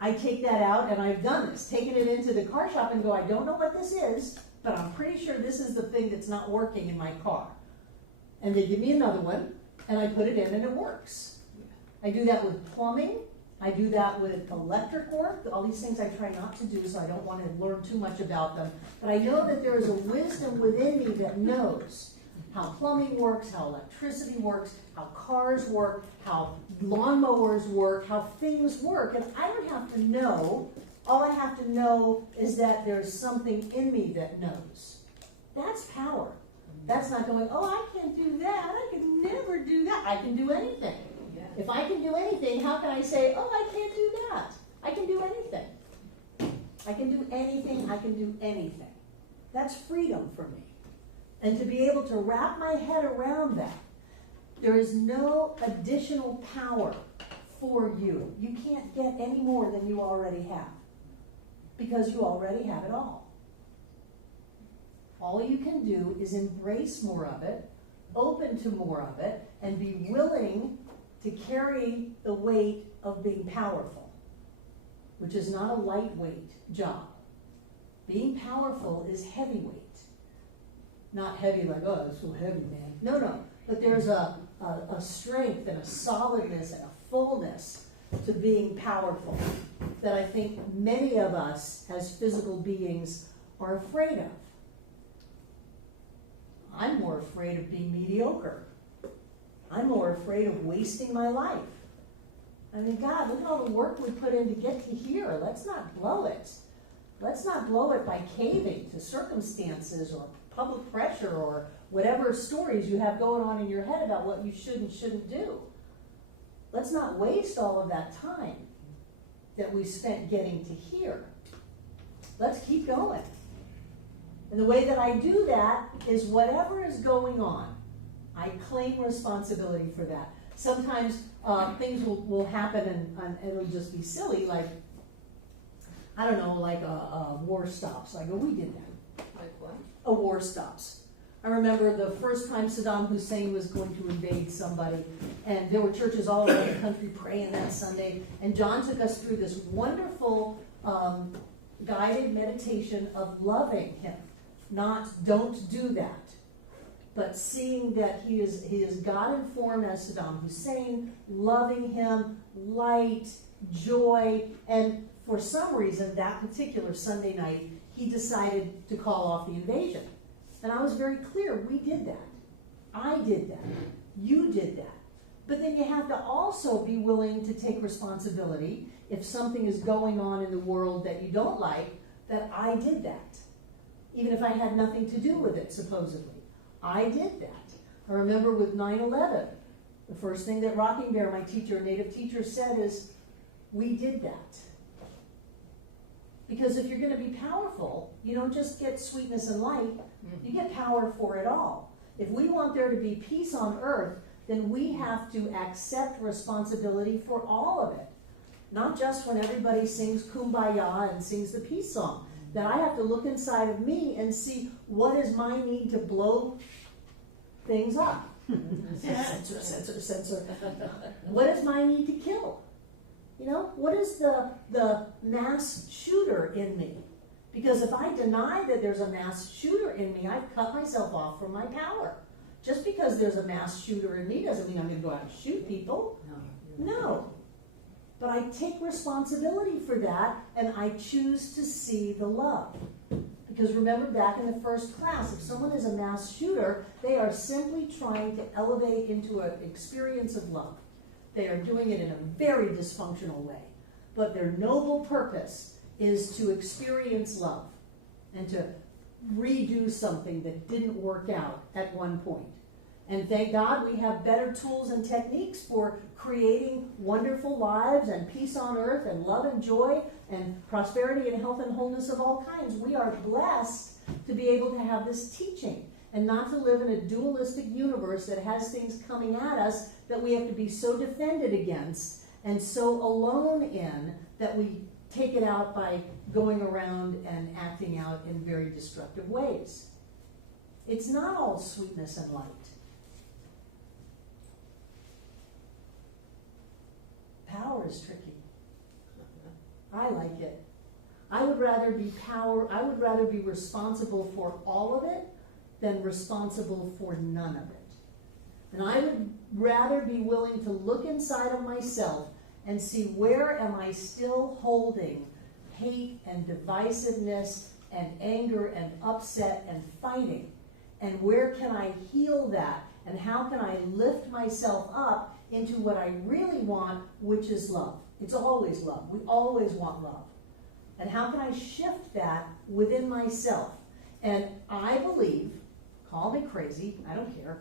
I take that out, and I've done this, taken it into the car shop and go, I don't know what this is, but I'm pretty sure this is the thing that's not working in my car. And they give me another one, and I put it in, and it works. I do that with plumbing. I do that with electric work. All these things I try not to do, so I don't want to learn too much about them. But I know that there is a wisdom within me that knows how plumbing works, how electricity works, how cars work, how lawnmowers work, how things work. And I don't have to know. All I have to know is that there's something in me that knows. That's power. That's not going, oh, I can't do that. I can never do that. I can do anything. Yeah. If I can do anything, how can I say, oh, I can't do that? I can do anything. I can do anything. I can do anything. That's freedom for me. And to be able to wrap my head around that, there is no additional power for you. You can't get any more than you already have, because you already have it all. All you can do is embrace more of it, open to more of it, and be willing to carry the weight of being powerful, which is not a lightweight job. Being powerful is heavyweight. Not heavy like, oh, it's so heavy, man. No. But there's a strength and a solidness and a fullness to being powerful that I think many of us as physical beings are afraid of. I'm more afraid of being mediocre. I'm more afraid of wasting my life. I mean, God, look at all the work we put in to get to here. Let's not blow it. Let's not blow it by caving to circumstances or public pressure or whatever stories you have going on in your head about what you should and shouldn't do. Let's not waste all of that time that we spent getting to here. Let's keep going. And the way that I do that is whatever is going on, I claim responsibility for that. Sometimes things will happen and it'll just be silly, like, I don't know, like a war stops. I go, we did that. Like what? A war stops. I remember the first time Saddam Hussein was going to invade somebody, and there were churches all over the country praying that Sunday, and John took us through this wonderful guided meditation of loving him. Not don't do that, but seeing that he is God in form as Saddam Hussein, loving him, light, joy, and for some reason that particular Sunday night he decided to call off the invasion. And I was very clear, we did that. I did that. You did that. But then you have to also be willing to take responsibility if something is going on in the world that you don't like, that I did that. Even if I had nothing to do with it, supposedly. I did that. I remember with 9/11, the first thing that Rocking Bear, my teacher, a native teacher, said is, we did that. Because if you're going to be powerful, you don't just get sweetness and light, you get power for it all. If we want there to be peace on earth, then we have to accept responsibility for all of it. Not just when everybody sings Kumbaya and sings the peace song. That I have to look inside of me and see what is my need to blow things up. Censor. What is my need to kill? You know, what is the mass shooter in me? Because if I deny that there's a mass shooter in me, I've cut myself off from my power. Just because there's a mass shooter in me doesn't mean I'm going to go out and shoot people. No. But I take responsibility for that, and I choose to see the love. Because remember back in the first class, if someone is a mass shooter, they are simply trying to elevate into an experience of love. They are doing it in a very dysfunctional way. But their noble purpose is to experience love. and to redo something that didn't work out at one point. And thank God we have better tools and techniques for creating wonderful lives and peace on earth and love and joy and prosperity and health and wholeness of all kinds. We are blessed to be able to have this teaching and not to live in a dualistic universe that has things coming at us that we have to be so defended against and so alone in that we take it out by going around and acting out in very destructive ways. It's not all sweetness and light. Power is tricky. I like it. I would rather be responsible for all of it than responsible for none of it. And I would rather be willing to look inside of myself and see where am I still holding hate and divisiveness and anger and upset and fighting, and where can I heal that, and how can I lift myself up into what I really want, which is love. It's always love. We always want love. And how can I shift that within myself? And I believe, call me crazy, I don't care.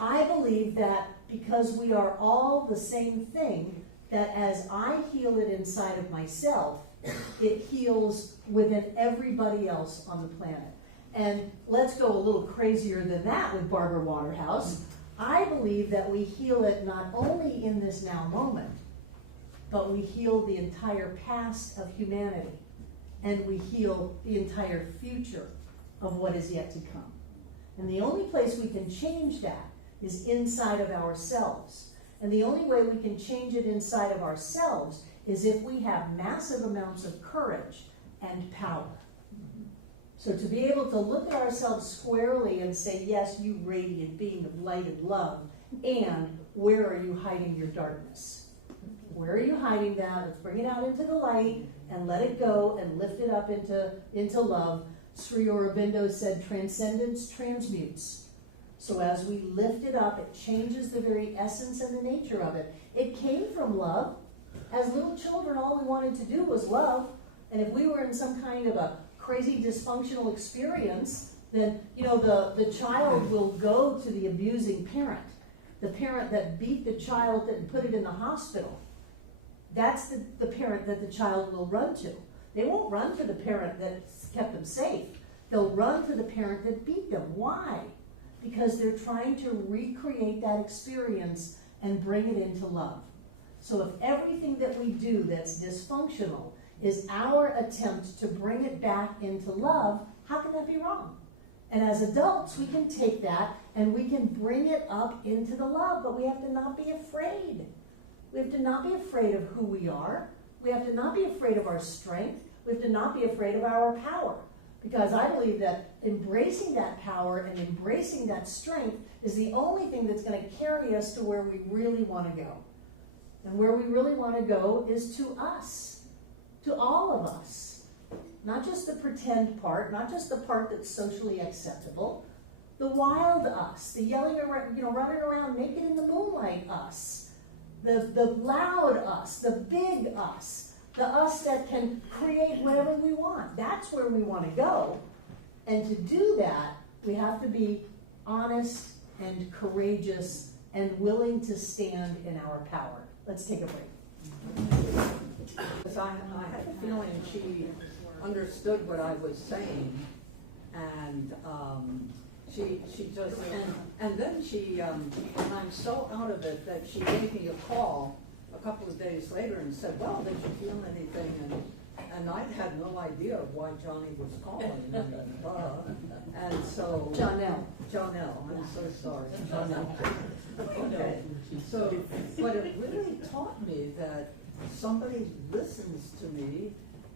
I believe that because we are all the same thing, that as I heal it inside of myself, it heals within everybody else on the planet. And let's go a little crazier than that with Barbara Waterhouse. I believe that we heal it not only in this now moment, but we heal the entire past of humanity, and we heal the entire future of what is yet to come. And the only place we can change that is inside of ourselves. And the only way we can change it inside of ourselves is if we have massive amounts of courage and power. So to be able to look at ourselves squarely and say, yes, you radiant being of light and love, and where are you hiding your darkness? Where are you hiding that? Let's bring it out into the light and let it go and lift it up into love. Sri Aurobindo said, transcendence transmutes. So as we lift it up, it changes the very essence and the nature of it. It came from love. As little children, all we wanted to do was love. And if we were in some kind of a crazy dysfunctional experience, then, the child will go to the abusing parent. The parent that beat the child and put it in the hospital. That's the parent that the child will run to. They won't run to the parent that kept them safe. They'll run to the parent that beat them. Why? Because they're trying to recreate that experience and bring it into love. So if everything that we do that's dysfunctional is our attempt to bring it back into love, how can that be wrong? And as adults, we can take that and we can bring it up into the love, but we have to not be afraid. We have to not be afraid of who we are. We have to not be afraid of our strength. We have to not be afraid of our power. Because I believe that embracing that power and embracing that strength is the only thing that's going to carry us to where we really want to go. And where we really want to go is to us, to all of us. Not just the pretend part, not just the part that's socially acceptable, the wild us, the yelling around, running around naked in the moonlight us, the loud us, the big us, the us that can create whatever we want. That's where we want to go. And to do that, we have to be honest and courageous and willing to stand in our power. Let's take a break. Because I had a feeling she understood what I was saying, and she just, and then she, and I'm so out of it that she gave me a call a couple of days later and said, well, did you feel anything? And I had no idea why Johnny was calling. And so... Johnelle, I'm so sorry. Johnelle. Okay. So, but it really taught me that somebody listens to me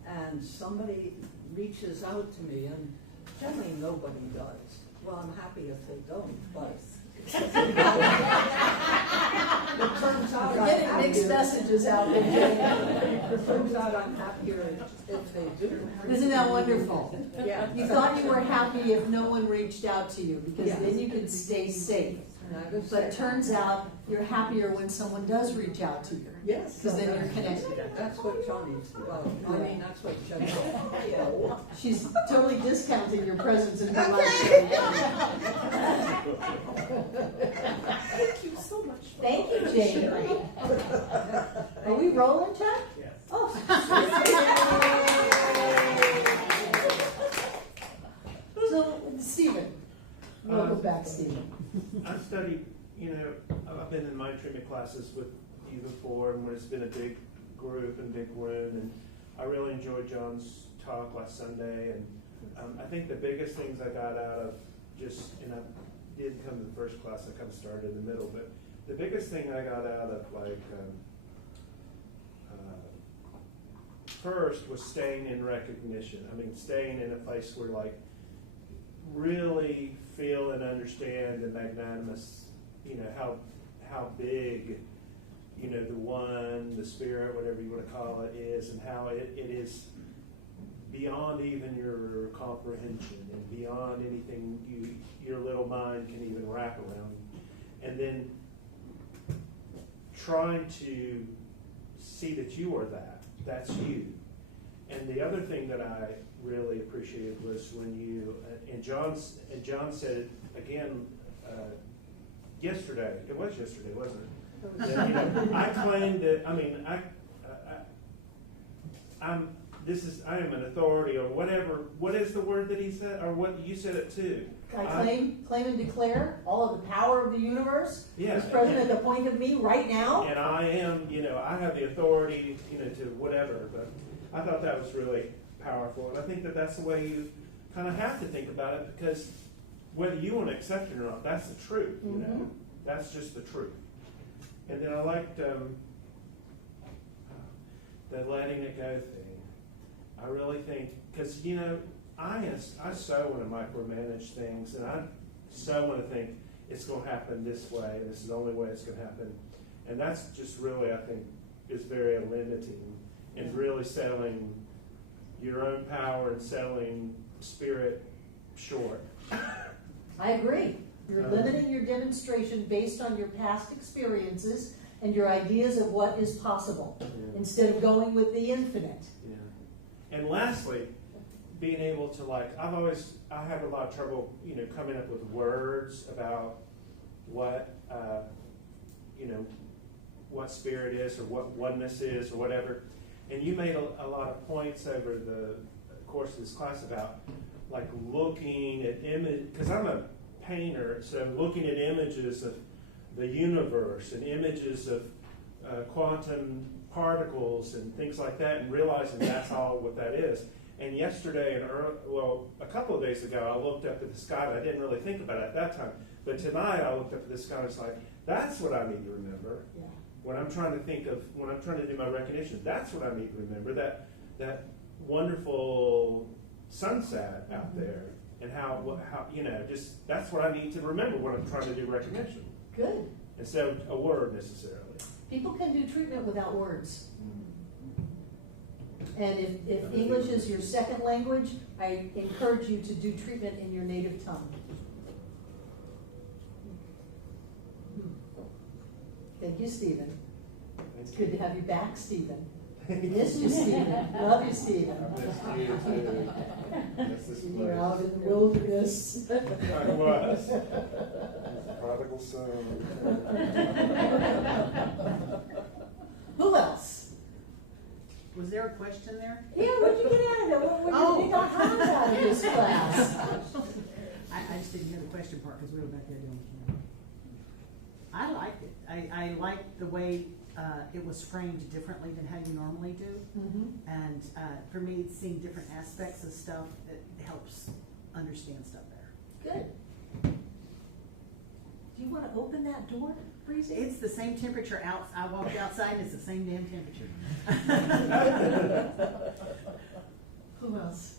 and somebody reaches out to me, and generally nobody does. Well, I'm happy if they don't, but... It turns out we're getting mixed messages out there. It turns out I'm happier if they do. Isn't that wonderful? Yeah. You thought you were happy if no one reached out to you, because Yes. then you could stay safe. But it turns out you're happier when someone does reach out to you. Yes. Because then you're connected. That's what Johnny's, that's what Johnny. She's totally discounting your presence in her life. Thank you so much. Thank you, Jane. Are we rolling, Chuck? Yes. Oh. So, Stephen, welcome back, Stephen. I've studied, I've been in mind treatment classes with you before, and when it's been a big group and big room, and I really enjoyed John's talk last Sunday, and I think the biggest things I got out of and I did come to the first class, I kind of started in the middle, but the biggest thing I got out of, first was staying in recognition. I mean, staying in a place where, really feel and understand the magnanimous, how big, the one, the spirit, whatever you want to call it, is, and how it is beyond even your comprehension and beyond anything your little mind can even wrap around. And then trying to see that you are that's you. And the other thing that I really appreciated was when you, and John said it again yesterday. It was yesterday, wasn't it? That, I claim that, I am an authority or whatever. What is the word that he said, or what you said it too? I claim and declare all of the power of the universe Yeah, is present at the point of me right now. And I am, I have the authority, to whatever. But I thought that was really powerful, and I think that that's the way you kind of have to think about it, because whether you want to accept it or not, that's the truth. That's just the truth. And then I liked the letting it go thing. I really think, because I so want to micromanage things, and I so want to think it's going to happen this way, and this is the only way it's going to happen. And that's just really, I think, is very limiting, and really selling your own power and selling spirit short. I agree. You're limiting your demonstration based on your past experiences and your ideas of what is possible, instead of going with the infinite. Yeah. And lastly, being able to I have a lot of trouble, coming up with words about what, what spirit is or what oneness is or whatever. And you made a lot of points over the course of this class about looking at image, because I'm a painter, so looking at images of the universe and images of quantum particles and things like that, and realizing that's all what that is. And yesterday, a couple of days ago, I looked up at the sky, and I didn't really think about it at that time. But tonight, I looked up at the sky, and it's that's what I need to remember. Yeah. When I'm trying to when I'm trying to do my recognition, that's what I need to remember. That wonderful sunset out there, and how just that's what I need to remember when I'm trying to do recognition. Good. Instead of a word necessarily. People can do treatment without words. And if English is your second language, I encourage you to do treatment in your native tongue. Thank you, Stephen. It's good to have you back, Stephen. Miss you, Stephen. Love you, Stephen. You too. That's this You're place. out in the wilderness. I was. Prodigal son. Who else? Was there a question there? Yeah, what'd you get out of it? What did you got hands out of this class? I just didn't hear the question part because we were back there doing the camera. I liked it. I liked the way it was framed differently than how you normally do. Mm-hmm. And for me, seeing different aspects of stuff, it helps understand stuff better. Good. Do you want to open that door, Breezy? It's the same temperature out. I walked outside and it's the same damn temperature. Who else?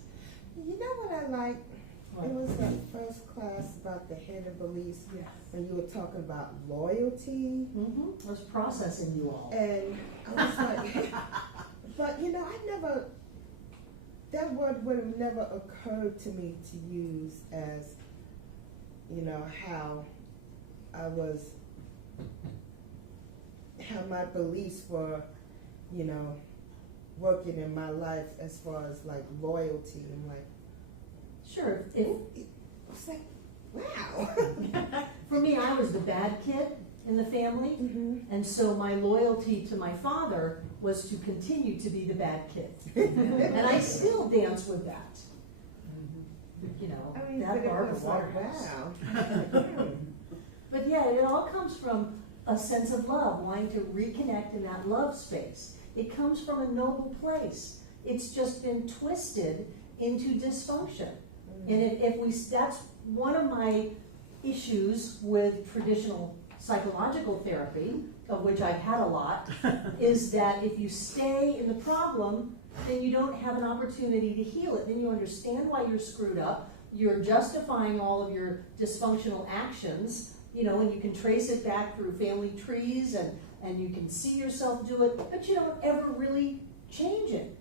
You know what I like? It was that first class about the hidden beliefs, Yes. when you were talking about loyalty. Mm-hmm. I was processing you all. And I was like, but that word would have never occurred to me to use as, how I was, how my beliefs were, you know, working in my life as far as like loyalty. I'm like, Sure, it's like, wow. for me, I was the bad kid in the family, and so my loyalty to my father was to continue to be the bad kid. And I still dance with that. You know, I mean, that but it Barbara was like, Waterhouse. wow. But yeah, it all comes from a sense of love, wanting to reconnect in that love space. It comes from a noble place. It's just been twisted into dysfunction. And that's one of my issues with traditional psychological therapy, of which I've had a lot, is that if you stay in the problem, then you don't have an opportunity to heal it. Then you understand why you're screwed up. You're justifying all of your dysfunctional actions, you know, and you can trace it back through family trees, and you can see yourself do it, but you don't ever really change it.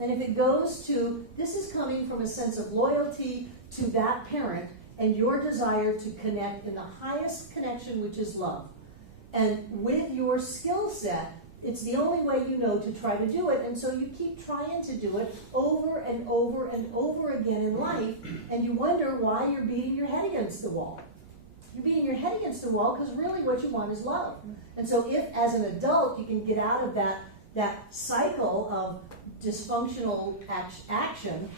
And if it goes to, this is coming from a sense of loyalty to that parent and your desire to connect in the highest connection, which is love. And with your skill set, it's the only way you know to try to do it, and so you keep trying to do it over and over and over again in life, and you wonder why you're beating your head against the wall. You're beating your head against the wall because really what you want is love. And so if, as an adult, you can get out of that cycle of dysfunctional action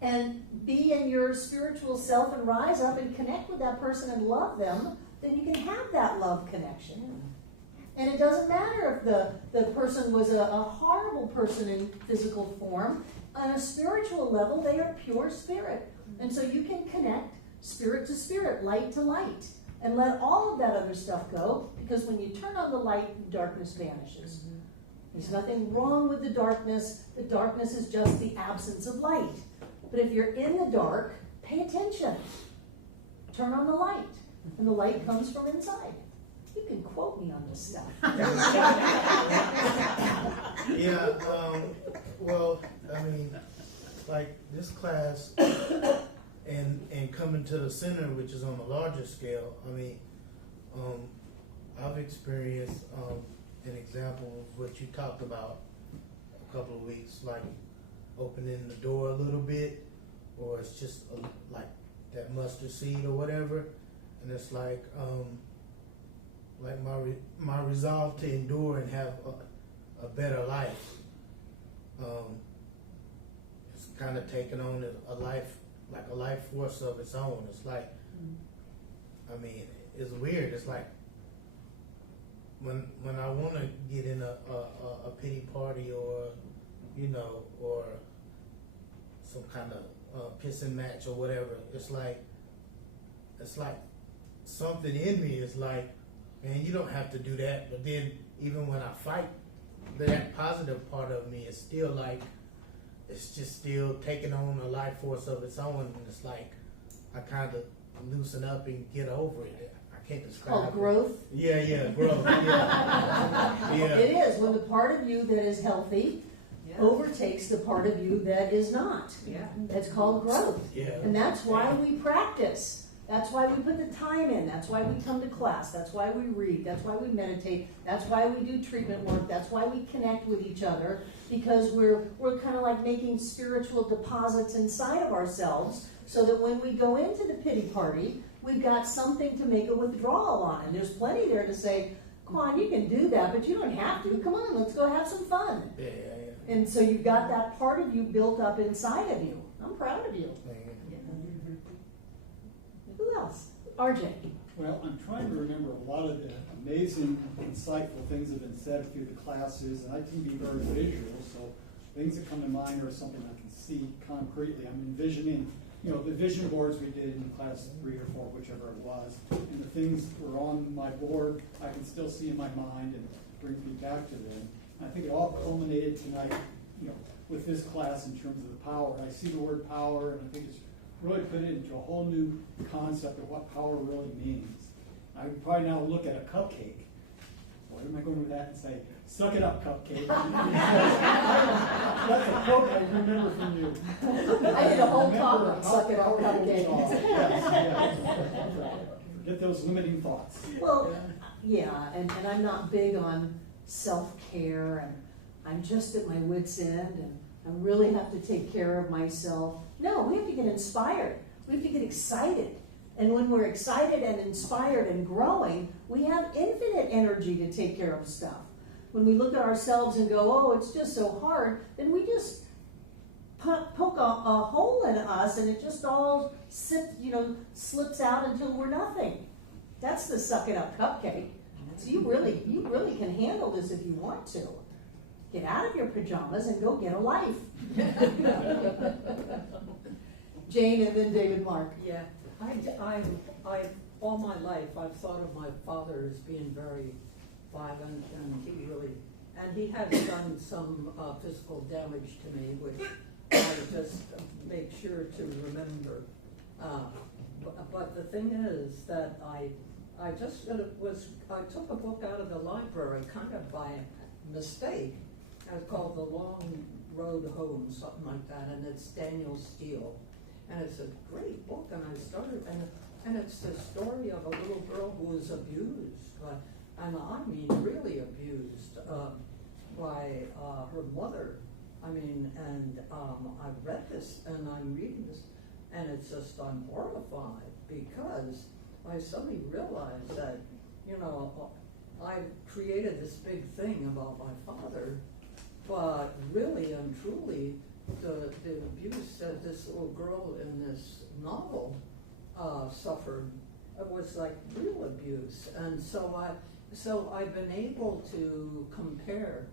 and be in your spiritual self and rise up and connect with that person and love them, then you can have that love connection. And it doesn't matter if the person was a horrible person in physical form. On a spiritual level, they are pure spirit. And so you can connect spirit to spirit, light to light, and let all of that other stuff go, because when you turn on the light, darkness vanishes. There's nothing wrong with the darkness. The darkness is just the absence of light. But if you're in the dark, pay attention. Turn on the light, and the light comes from inside. You can quote me on this stuff. Yeah, well, I mean, like this class and coming to the center, which is on a larger scale, I mean, I've experienced an example of what you talked about a couple of weeks, like opening the door a little bit, or it's just like that mustard seed or whatever, and it's like my resolve to endure and have a better life. It's kind of taken on a life, like a life force of its own. It's like, I mean, it's weird. It's like when I want to get in a pity party, or you know, or some kind of pissing match or whatever, it's like something in me is like, man, you don't have to do that. But then even when I fight, that positive part of me is still like, it's just still taking on a life force of its own, and it's like I kind of loosen up and get over it. I can't describe Called growth. Yeah, growth. Yeah. Yeah. It is when the part of you that is healthy overtakes the part of you that is not. Yeah. It's called growth. Yeah. And that's why we practice. That's why we put the time in. That's why we come to class. That's why we read. That's why we meditate. That's why we do treatment work. That's why we connect with each other, because we're kind of like making spiritual deposits inside of ourselves, so that when we go into the pity party, we've got something to make a withdrawal on. And there's plenty there to say, come on, you can do that, but you don't have to. Come on, let's go have some fun. Yeah. And so you've got that part of you built up inside of you. I'm proud of you. Who else? RJ. Well, I'm trying to remember a lot of the amazing, insightful things that have been said through the classes, and I can be very visual, so things that come to mind are something I can see concretely. I'm envisioning, the vision boards we did in class 3 or 4, whichever it was, and the things were on my board, I can still see in my mind, and brings me back to them. And I think it all culminated tonight, with this class in terms of the power. I see the word power, and I think it's really put it into a whole new concept of what power really means. I would probably now look at a cupcake. Where am I going with that and say, suck it up, cupcake? That's a quote I remember from you. I did a whole talk on suck it up, cupcake. Yes. get those limiting thoughts. Well, yeah, and I'm not big on self-care, and I'm just at my wit's end, and I really have to take care of myself. No, we have to get inspired. We have to get excited. And when we're excited and inspired and growing, we have infinite energy to take care of stuff. When we look at ourselves and go, oh, it's just so hard, then we just poke a hole in us, and it just all slips out until we're nothing. That's the suck it up cupcake. So you really can handle this if you want to. Get out of your pajamas and go get a life. Jane and then David Mark. Yeah, I all my life I've thought of my father as being very violent, and he has done some physical damage to me, which I just make sure to remember. But the thing is that I took a book out of the library kind of by mistake. It's called The Long Road Home, something like that, and it's Daniel Steele. And it's a great book, and I started, and it's the story of a little girl who was abused, and I mean really abused by her mother. I mean, and I read this, and I'm reading this, and it's just, I'm horrified, because I suddenly realized that, I created this big thing about my father, but really and truly, the abuse that this little girl in this novel suffered, it was like real abuse. And so I've been able to compare,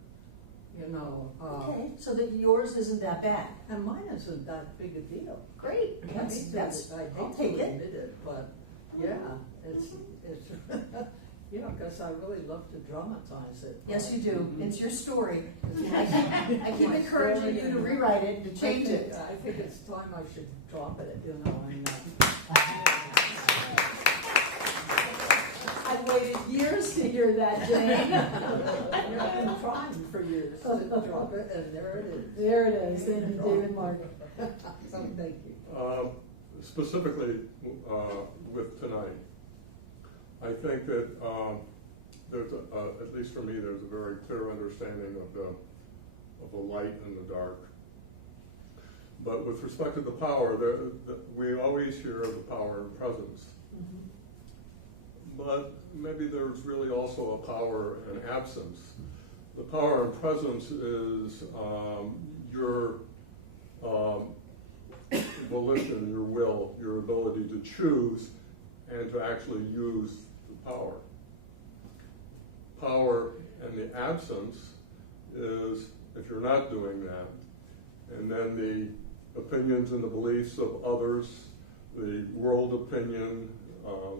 Okay, so that yours isn't that bad. and mine isn't that big a deal. Great. I hate I'll to take it. admit it, but yeah, it's because I really love to dramatize it. Yes, you do. It's your story. It's I keep my encouraging story, you to and rewrite it, and to change it. I think it's time I should drop it, I've waited years to hear that, Jane. I've been trying for years to drop it, and there it is. There it is. Thank you, David Mark. So, thank you. Specifically with tonight, I think that there's at least for me, there's a very clear understanding of the light and the dark. But with respect to the power, we always hear of the power and presence. Mm-hmm. But maybe there's really also a power and absence. The power and presence is your volition, your will, your ability to choose and to actually use the power. Power and the absence is if you're not doing that, and then the opinions and the beliefs of others, the world opinion,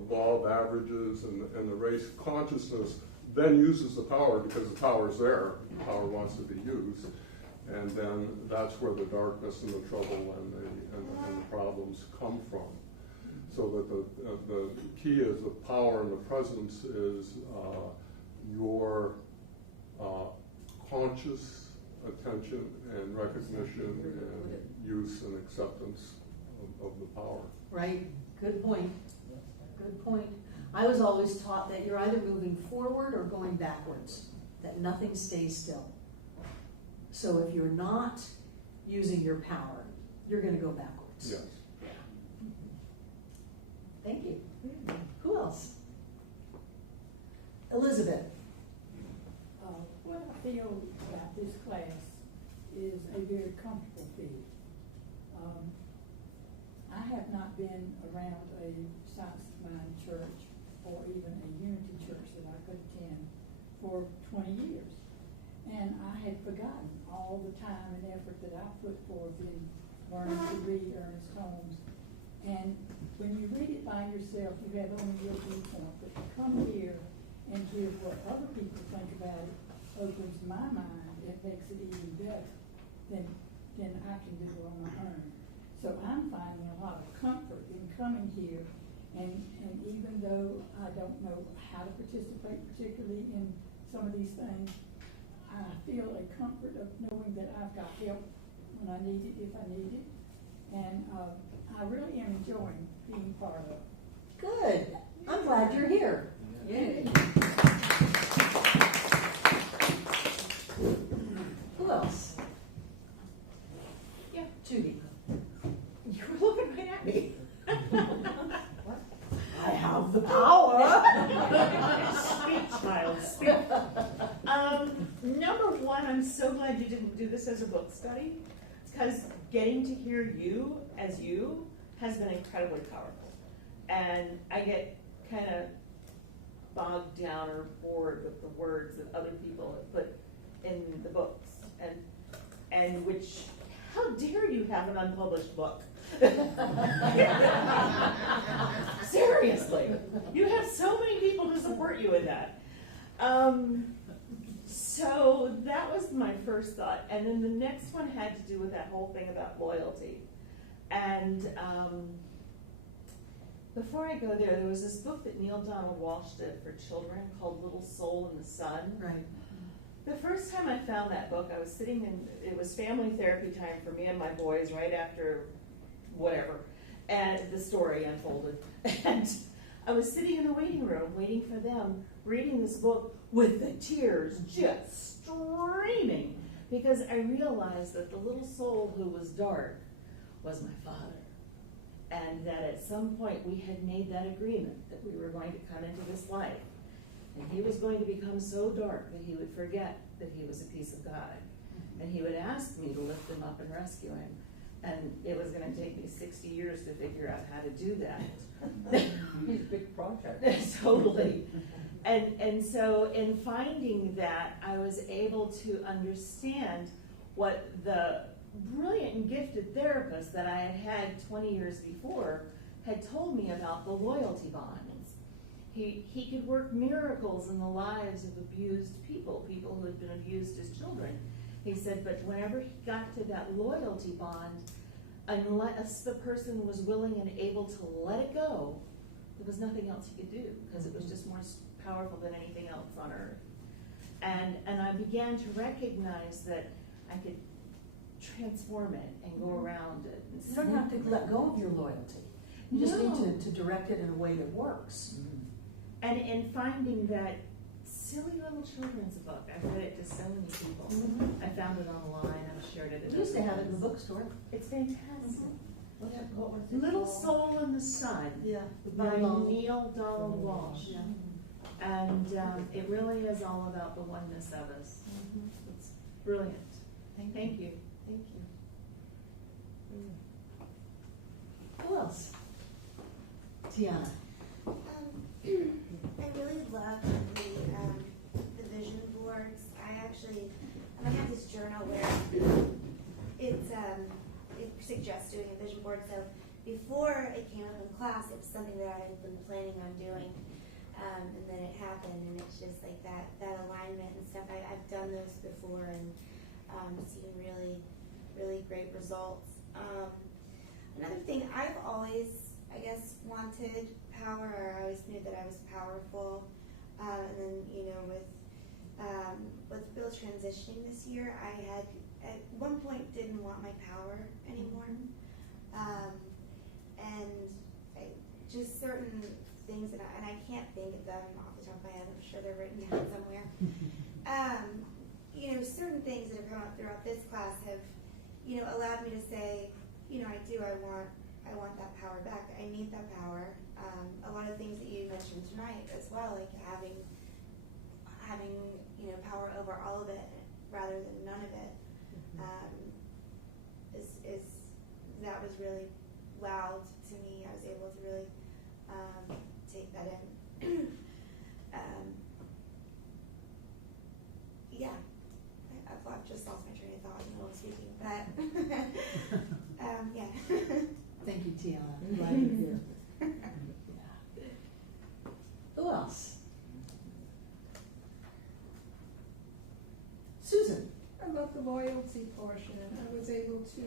law of averages, and the race consciousness then uses the power because the power is there. The power wants to be used, and then that's where the darkness and the trouble and the problems come from. So that the key is the power and the presence is your conscious attention and recognition and use and acceptance of the power. Right. Good point. Good point. I was always taught that you're either moving forward or going backwards, that nothing stays still. So if you're not using your power, you're going to go backwards. Yes. Thank you. Who else? Elizabeth. What I feel about this class is a very comfortable feel. I have not been around a Science of Mind church or even a Unity church that I could attend for 20 years. And I had forgotten all the time and effort that I put forth in learning to read Ernest Holmes. And when you read it by yourself, you have only your viewpoint. But to come here and hear what other people think about it opens my mind. It makes it even better than I can do on my own. So I'm finding a lot of comfort in coming here, and even though I don't know how to participate particularly in some of these things, I feel a comfort of knowing that I've got help when I need it, if I need it, and I really am enjoying being part of it. Good. I'm glad you're here. Yay. Who else? Yeah. Judy. You were looking right at me. I have the power. Speak, child, speak. Number one, I'm so glad you didn't do this as a book study, because getting to hear you as you has been incredibly powerful. And I get kind of bogged down or bored with the words that other people have put in the books, and which, how dare you have an unpublished book? Seriously, you have so many people to support you in that. So that was my first thought, and then the next one had to do with that whole thing about loyalty. And before I go there was this book that Neil Donald Walsh did for children called Little Soul in the Sun. Right. The first time I found that book, I was sitting in, it was family therapy time for me and my boys right after whatever, and the story unfolded. And I was sitting in the waiting room waiting for them, reading this book with the tears just streaming, because I realized that the little soul who was dark was my father. And that at some point we had made that agreement that we were going to come into this life, and he was going to become so dark that he would forget that he was a piece of God. And he would ask me to lift him up and rescue him. And it was going to take me 60 years to figure out how to do that. He's a big project. Totally. And so in finding that, I was able to understand what the brilliant and gifted therapist that I had had 20 years before had told me about the loyalty bonds. He could work miracles in the lives of abused people who had been abused as children. He said, but whenever he got to that loyalty bond, unless the person was willing and able to let it go, there was nothing else he could do, because it was just more powerful than anything else on earth. And I began to recognize that I could transform it and go around it. You don't have to let go of your loyalty. You just need to direct it in a way that works. And in finding that silly little children's book, I've read it to so many people. I found it online, I've shared it. We used to have it in the bookstore. It's fantastic. What was it Little called? Soul in the Sun. Yeah. By Neil Donald Walsh. Yeah. And it really is all about the oneness of us. It's brilliant. Thank you. Thank you. Who else? Tiana. I really love the vision boards. I have this journal where it suggests doing a vision board. So before it came up in class, it was something that I had been planning on doing, and then it happened, and it's just like that alignment and stuff. I've done those before and seen really, really great results. Another thing, I've always, I guess, wanted power, or I always knew that I was powerful. And then, with Bill transitioning this year, I had at one point didn't want my power anymore. And just certain things, and I can't think of them off the top of my head. I'm sure they're written down somewhere. Certain things that have come up throughout this class have, allowed me to say, I want that power back. I need that power. A lot of things that you mentioned tonight as well, like having power over all of it rather than none of it, is that was really loud to me. I was able to really take that in. I've just lost my train of thought while I'm speaking, but yeah. Thank you, Tiana. I'm glad you're here. Yeah. Who else? Susan. I love the loyalty portion. I was able to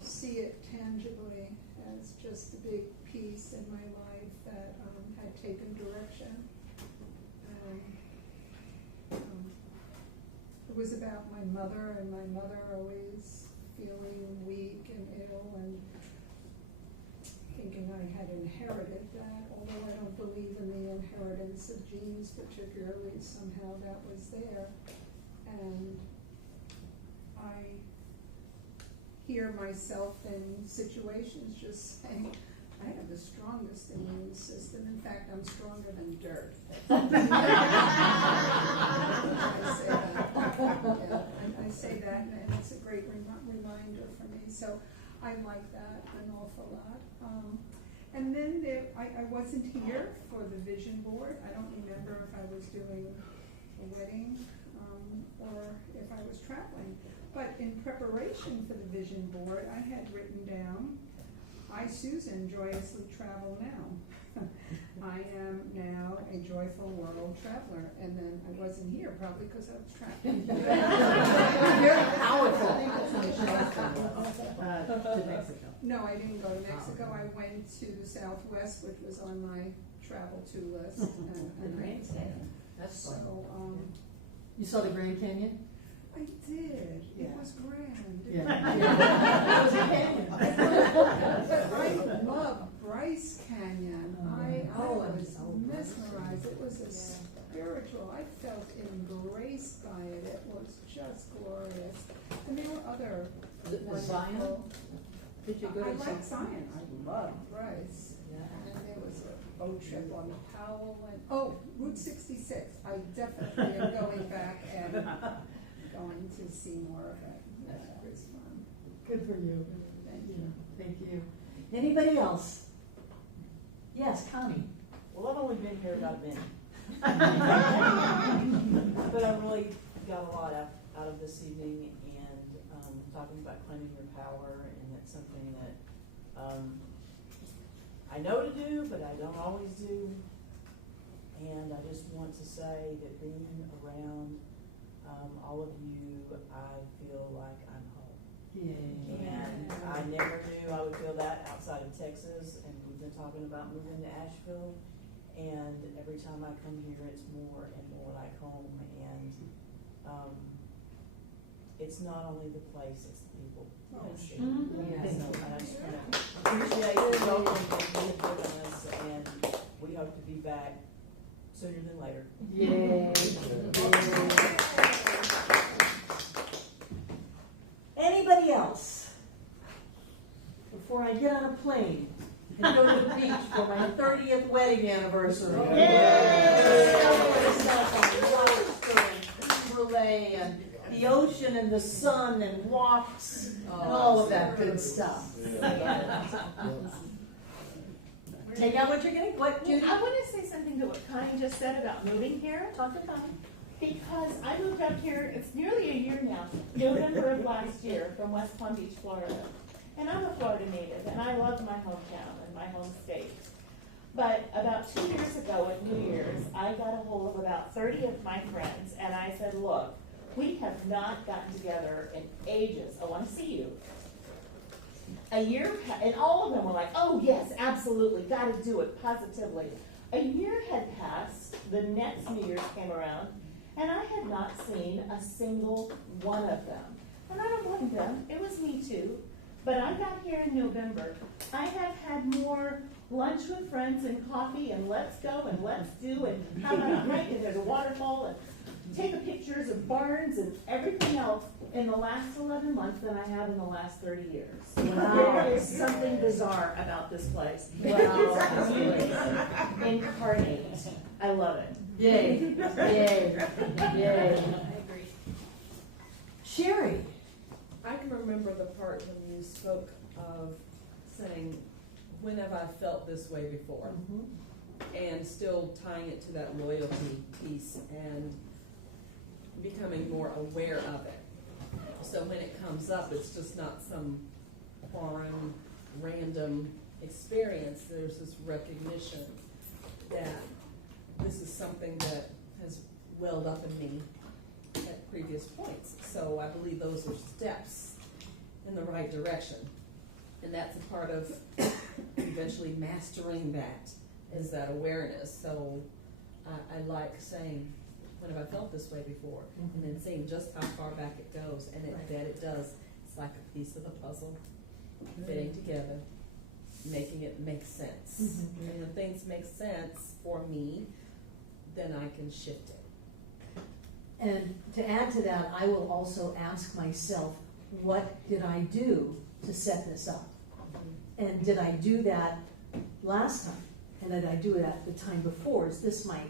see it tangibly as just a big piece in my life that had taken direction. It was about my mother, and my mother always feeling weak and ill and thinking I had inherited that, although I don't believe in the inheritance of genes particularly, somehow that was there. And I hear myself in situations just saying, I have the strongest immune system. In fact, I'm stronger than dirt. I say that, and it's a great reminder for me. So I like that an awful lot. And then I wasn't here for the vision board. I don't remember if I was doing a wedding or if I was traveling. But in preparation for the vision board, I had written down, I, Susan, joyously travel now. I am now a joyful world traveler. And then I wasn't here, probably because I was traveling. Very powerful. To Mexico. No, I didn't go to Mexico. I went to the Southwest, which was on my travel-to list. The Grand Canyon. That's fun. So, You saw the Grand Canyon? I did. Yeah. It was grand. Yeah. It was a canyon. But I love Bryce Canyon. I was mesmerized. It was a spiritual. I felt embraced by it. It was just glorious. And there were other The Zion? Did you go to I like Zion. I love Bryce. Yeah. And there was a boat trip on the Powell and Route 66. I definitely am going back and going to see more of it. That was fun. Good for you. Thank you. Thank you. Anybody else? Yes, Connie. Well, I've only been here about a minute. But I really got a lot out of this evening, and talking about claiming your power, and that's something that I know to do, but I don't always do. And I just want to say that being around all of you, I feel like I'm home. Yay. And I never knew I would feel that outside of Texas, and we've been talking about moving to Asheville, and every time I come here, it's more and more like home, and it's not only the place, it's the people. Yes. Yes. So I just want to appreciate the welcome that you have given us, and we hope to be back sooner than later. Yay. Anybody else? Before I get on a plane and go to the beach for my 30th wedding anniversary. Relay and the ocean and the sun and walks and all of that good stuff. Take out what you're getting. What, Judy? I want to say something to what Connie just said about moving here. Talk to Connie. Because I moved up here, it's nearly a year now, November of last year, from West Palm Beach, Florida. And I'm a Florida native, and I love my hometown and my home state. But about 2 years ago at New Year's, I got a hold of about 30 of my friends, and I said, look, we have not gotten together in ages. I want to see you. A year, and all of them were like, oh yes, absolutely, got to do it, positively. A year had passed, the next New Year's came around, and I had not seen a single one of them. And I don't blame them, it was me too. But I got here in November. I have had more lunch with friends and coffee and let's go and let's do and how about a hike and there's a waterfall and take pictures of barns and everything else in the last 11 months than I have in the last 30 years. Wow. There is something bizarre about this place. Wow. Incarnate. I love it. Yay. Yay. Yay. I agree. Sherry. I can remember the part when you spoke of saying, when have I felt this way before? And still tying it to that loyalty piece and becoming more aware of it. So when it comes up, it's just not some foreign, random experience. There's this recognition that this is something that has welled up in me at previous points. So I believe those are steps in the right direction. And that's a part of eventually mastering that, is that awareness. So I like saying, when have I felt this way before? And then seeing just how far back it goes. And that it does. It's like a piece of the puzzle fitting together. making it make sense. Mhm. And when things make sense for me, then I can shift it. And to add to that, I will also ask myself, what did I do to set this up? And did I do that last time? And did I do it at the time before? Is this my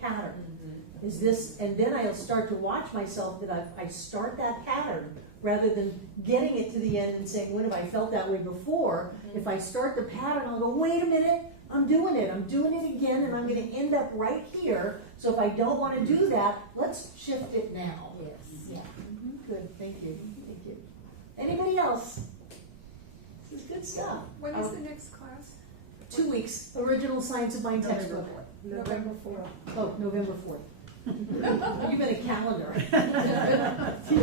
pattern? Is this, and then I'll start to watch myself that I start that pattern rather than getting it to the end and saying, when have I felt that way before? If I start the pattern, I'll go, wait a minute, I'm doing it again, and I'm gonna end up right here. So if I don't wanna do that, let's shift it now. Yes. Yeah, good, thank you. Anybody else? This is good stuff. When is the next class? 2 weeks, original Science of Mind textbook. November 4th. Oh, November 4th. You've been a calendar. Yeah. Should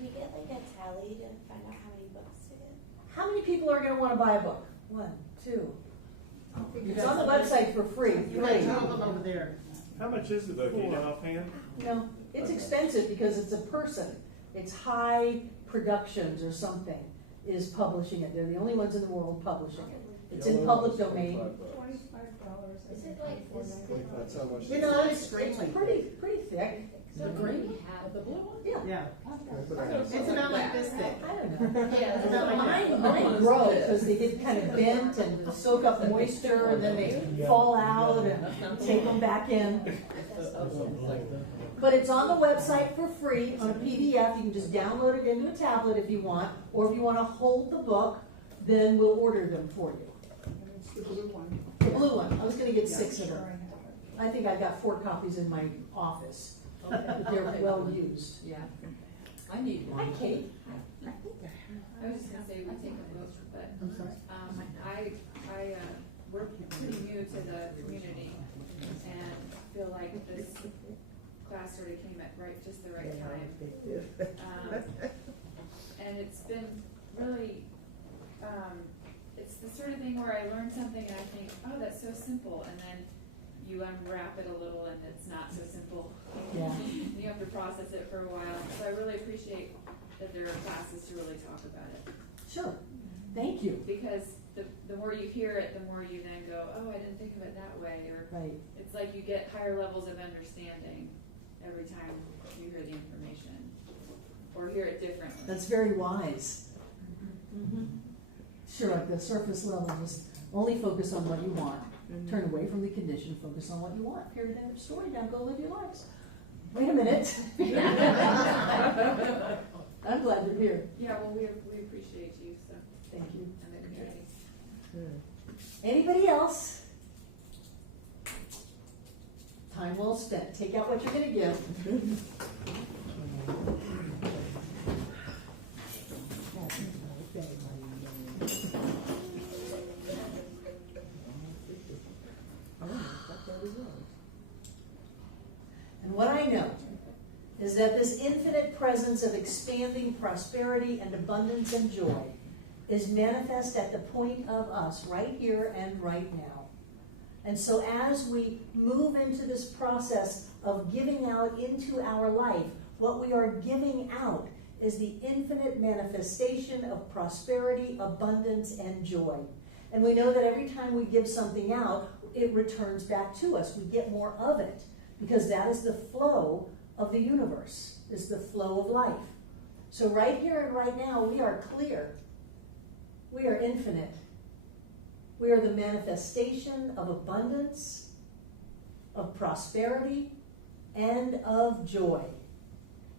we get like a tally to find out how many books to get? How many people are gonna wanna buy a book? 1, 2. It's on the website for free. over there. How much is the book? Do you know offhand? No, it's expensive because it's a person. It's High Productions or something is publishing it. They're the only ones in the world publishing it. It's in public domain. $25. Is it like this? That's how much. You know, it's pretty thick. So green hat. The blue one? Yeah. Yeah. It's about like this thick. I don't know. Yeah, it's Now, like mine grow because they get kind of bent and soak up moisture and then they fall out and take them back in. But it's on the website for free on a PDF. You can just download it into a tablet if you want, or if you want to hold the book, then we'll order them for you. It's the blue one. The blue one. I was going to get 6 of them. I think I got 4 copies in my office. But they're well used. Yeah. I need one. Hi, Kate. I was just gonna say we take a vote, but, we're pretty new to the community and feel like this class sort of came at just the right time. And it's been really, it's the sort of thing where I learn something and I think, oh, that's so simple, and then you unwrap it a little and it's not so simple. Yeah. You have to process it for a while. So I really appreciate that there are classes to really talk about it. Sure. Thank you. Because the more you hear it, the more you then go, oh, I didn't think of it that way. Or Right. it's like you get higher levels of understanding every time you hear the information or hear it differently. That's very wise. Sure, at the surface level, just only focus on what you want. Turn away from the condition, focus on what you want. Period, end of story. Now go live your lives. Wait a minute. I'm glad you're here. Yeah, well, we appreciate you, so. Thank you. And the community. Anybody else? Time well spent. Take out what you're going to give. And what I know is that this infinite presence of expanding prosperity and abundance and joy is manifest at the point of us right here and right now. And so as we move into this process of giving out into our life, what we are giving out is the infinite manifestation of prosperity, abundance, and joy. And we know that every time we give something out, it returns back to us. We get more of it because that is the flow of the universe, is the flow of life. So right here and right now, we are clear. We are infinite. We are the manifestation of abundance, of prosperity, and of joy.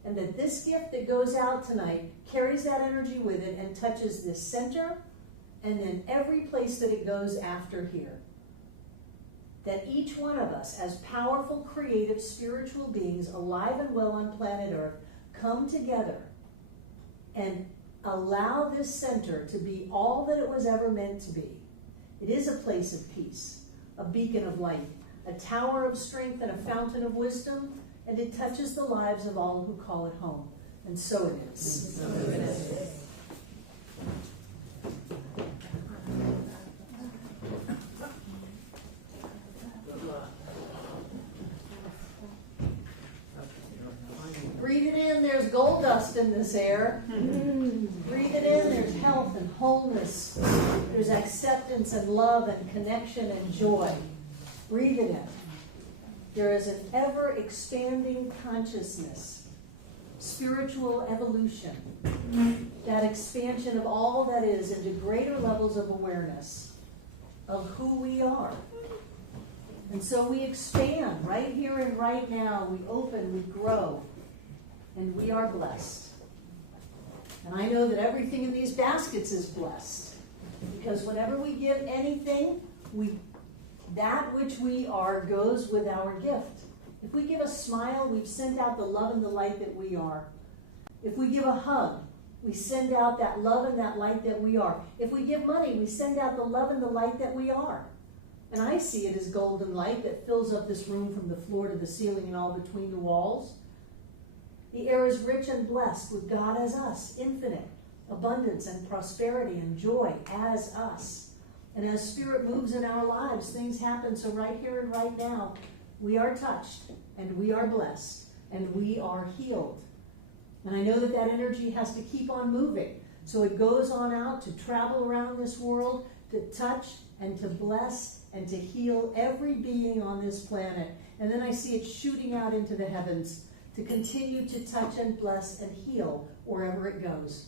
And that this gift that goes out tonight carries that energy with it and touches this center and then every place that it goes after here. That each one of us, as powerful, creative, spiritual beings alive and well on planet Earth, come together and allow this center to be all that it was ever meant to be. It is a place of peace, a beacon of light, a tower of strength and a fountain of wisdom, and it touches the lives of all who call it home. And so it is. So it is. Breathe it in, there's gold dust in this air. Breathe it in, there's health and wholeness. There's acceptance and love and connection and joy. Breathe it in. There is an ever-expanding consciousness, spiritual evolution, that expansion of all that is into greater levels of awareness of who we are. And so we expand right here and right now. We open, we grow, and we are blessed. And I know that everything in these baskets is blessed, because whenever we give anything, that which we are goes with our gift. If we give a smile, we've sent out the love and the light that we are. If we give a hug, we send out that love and that light that we are. If we give money, we send out the love and the light that we are. And I see it as golden light that fills up this room from the floor to the ceiling and all between the walls. The air is rich and blessed with God as us, infinite, abundance and prosperity and joy as us. And as Spirit moves in our lives, things happen. So right here and right now, we are touched, and we are blessed, and we are healed. And I know that that energy has to keep on moving. So it goes on out to travel around this world, to touch and to bless and to heal every being on this planet. And then I see it shooting out into the heavens to continue to touch and bless and heal wherever it goes.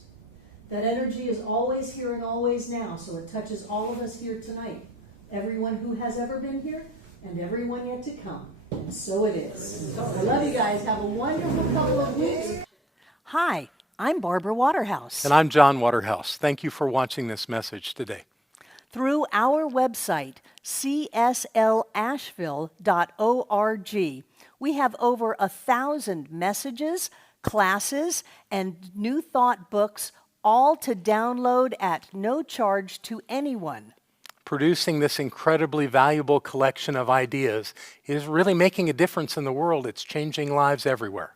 That energy is always here and always now, so it touches all of us here tonight. Everyone who has ever been here and everyone yet to come. And so it is. I love you guys. Have a wonderful couple of weeks. Hi, I'm Barbara Waterhouse. And I'm John Waterhouse. Thank you for watching this message today. Through our website, cslasheville.org, we have over 1,000 messages, classes, and new thought books, all to download at no charge to anyone. Producing this incredibly valuable collection of ideas is really making a difference in the world. It's changing lives everywhere.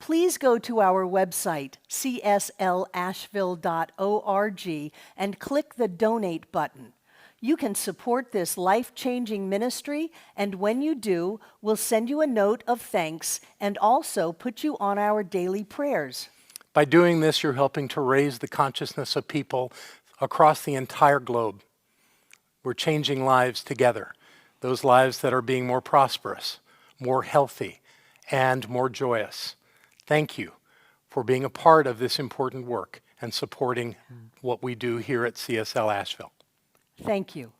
Please go to our website, cslasheville.org, and click the Donate button. You can support this life-changing ministry, and when you do, we'll send you a note of thanks and also put you on our daily prayers. By doing this, you're helping to raise the consciousness of people across the entire globe. We're changing lives together, those lives that are being more prosperous, more healthy, and more joyous. Thank you for being a part of this important work and supporting what we do here at CSL Asheville. Thank you.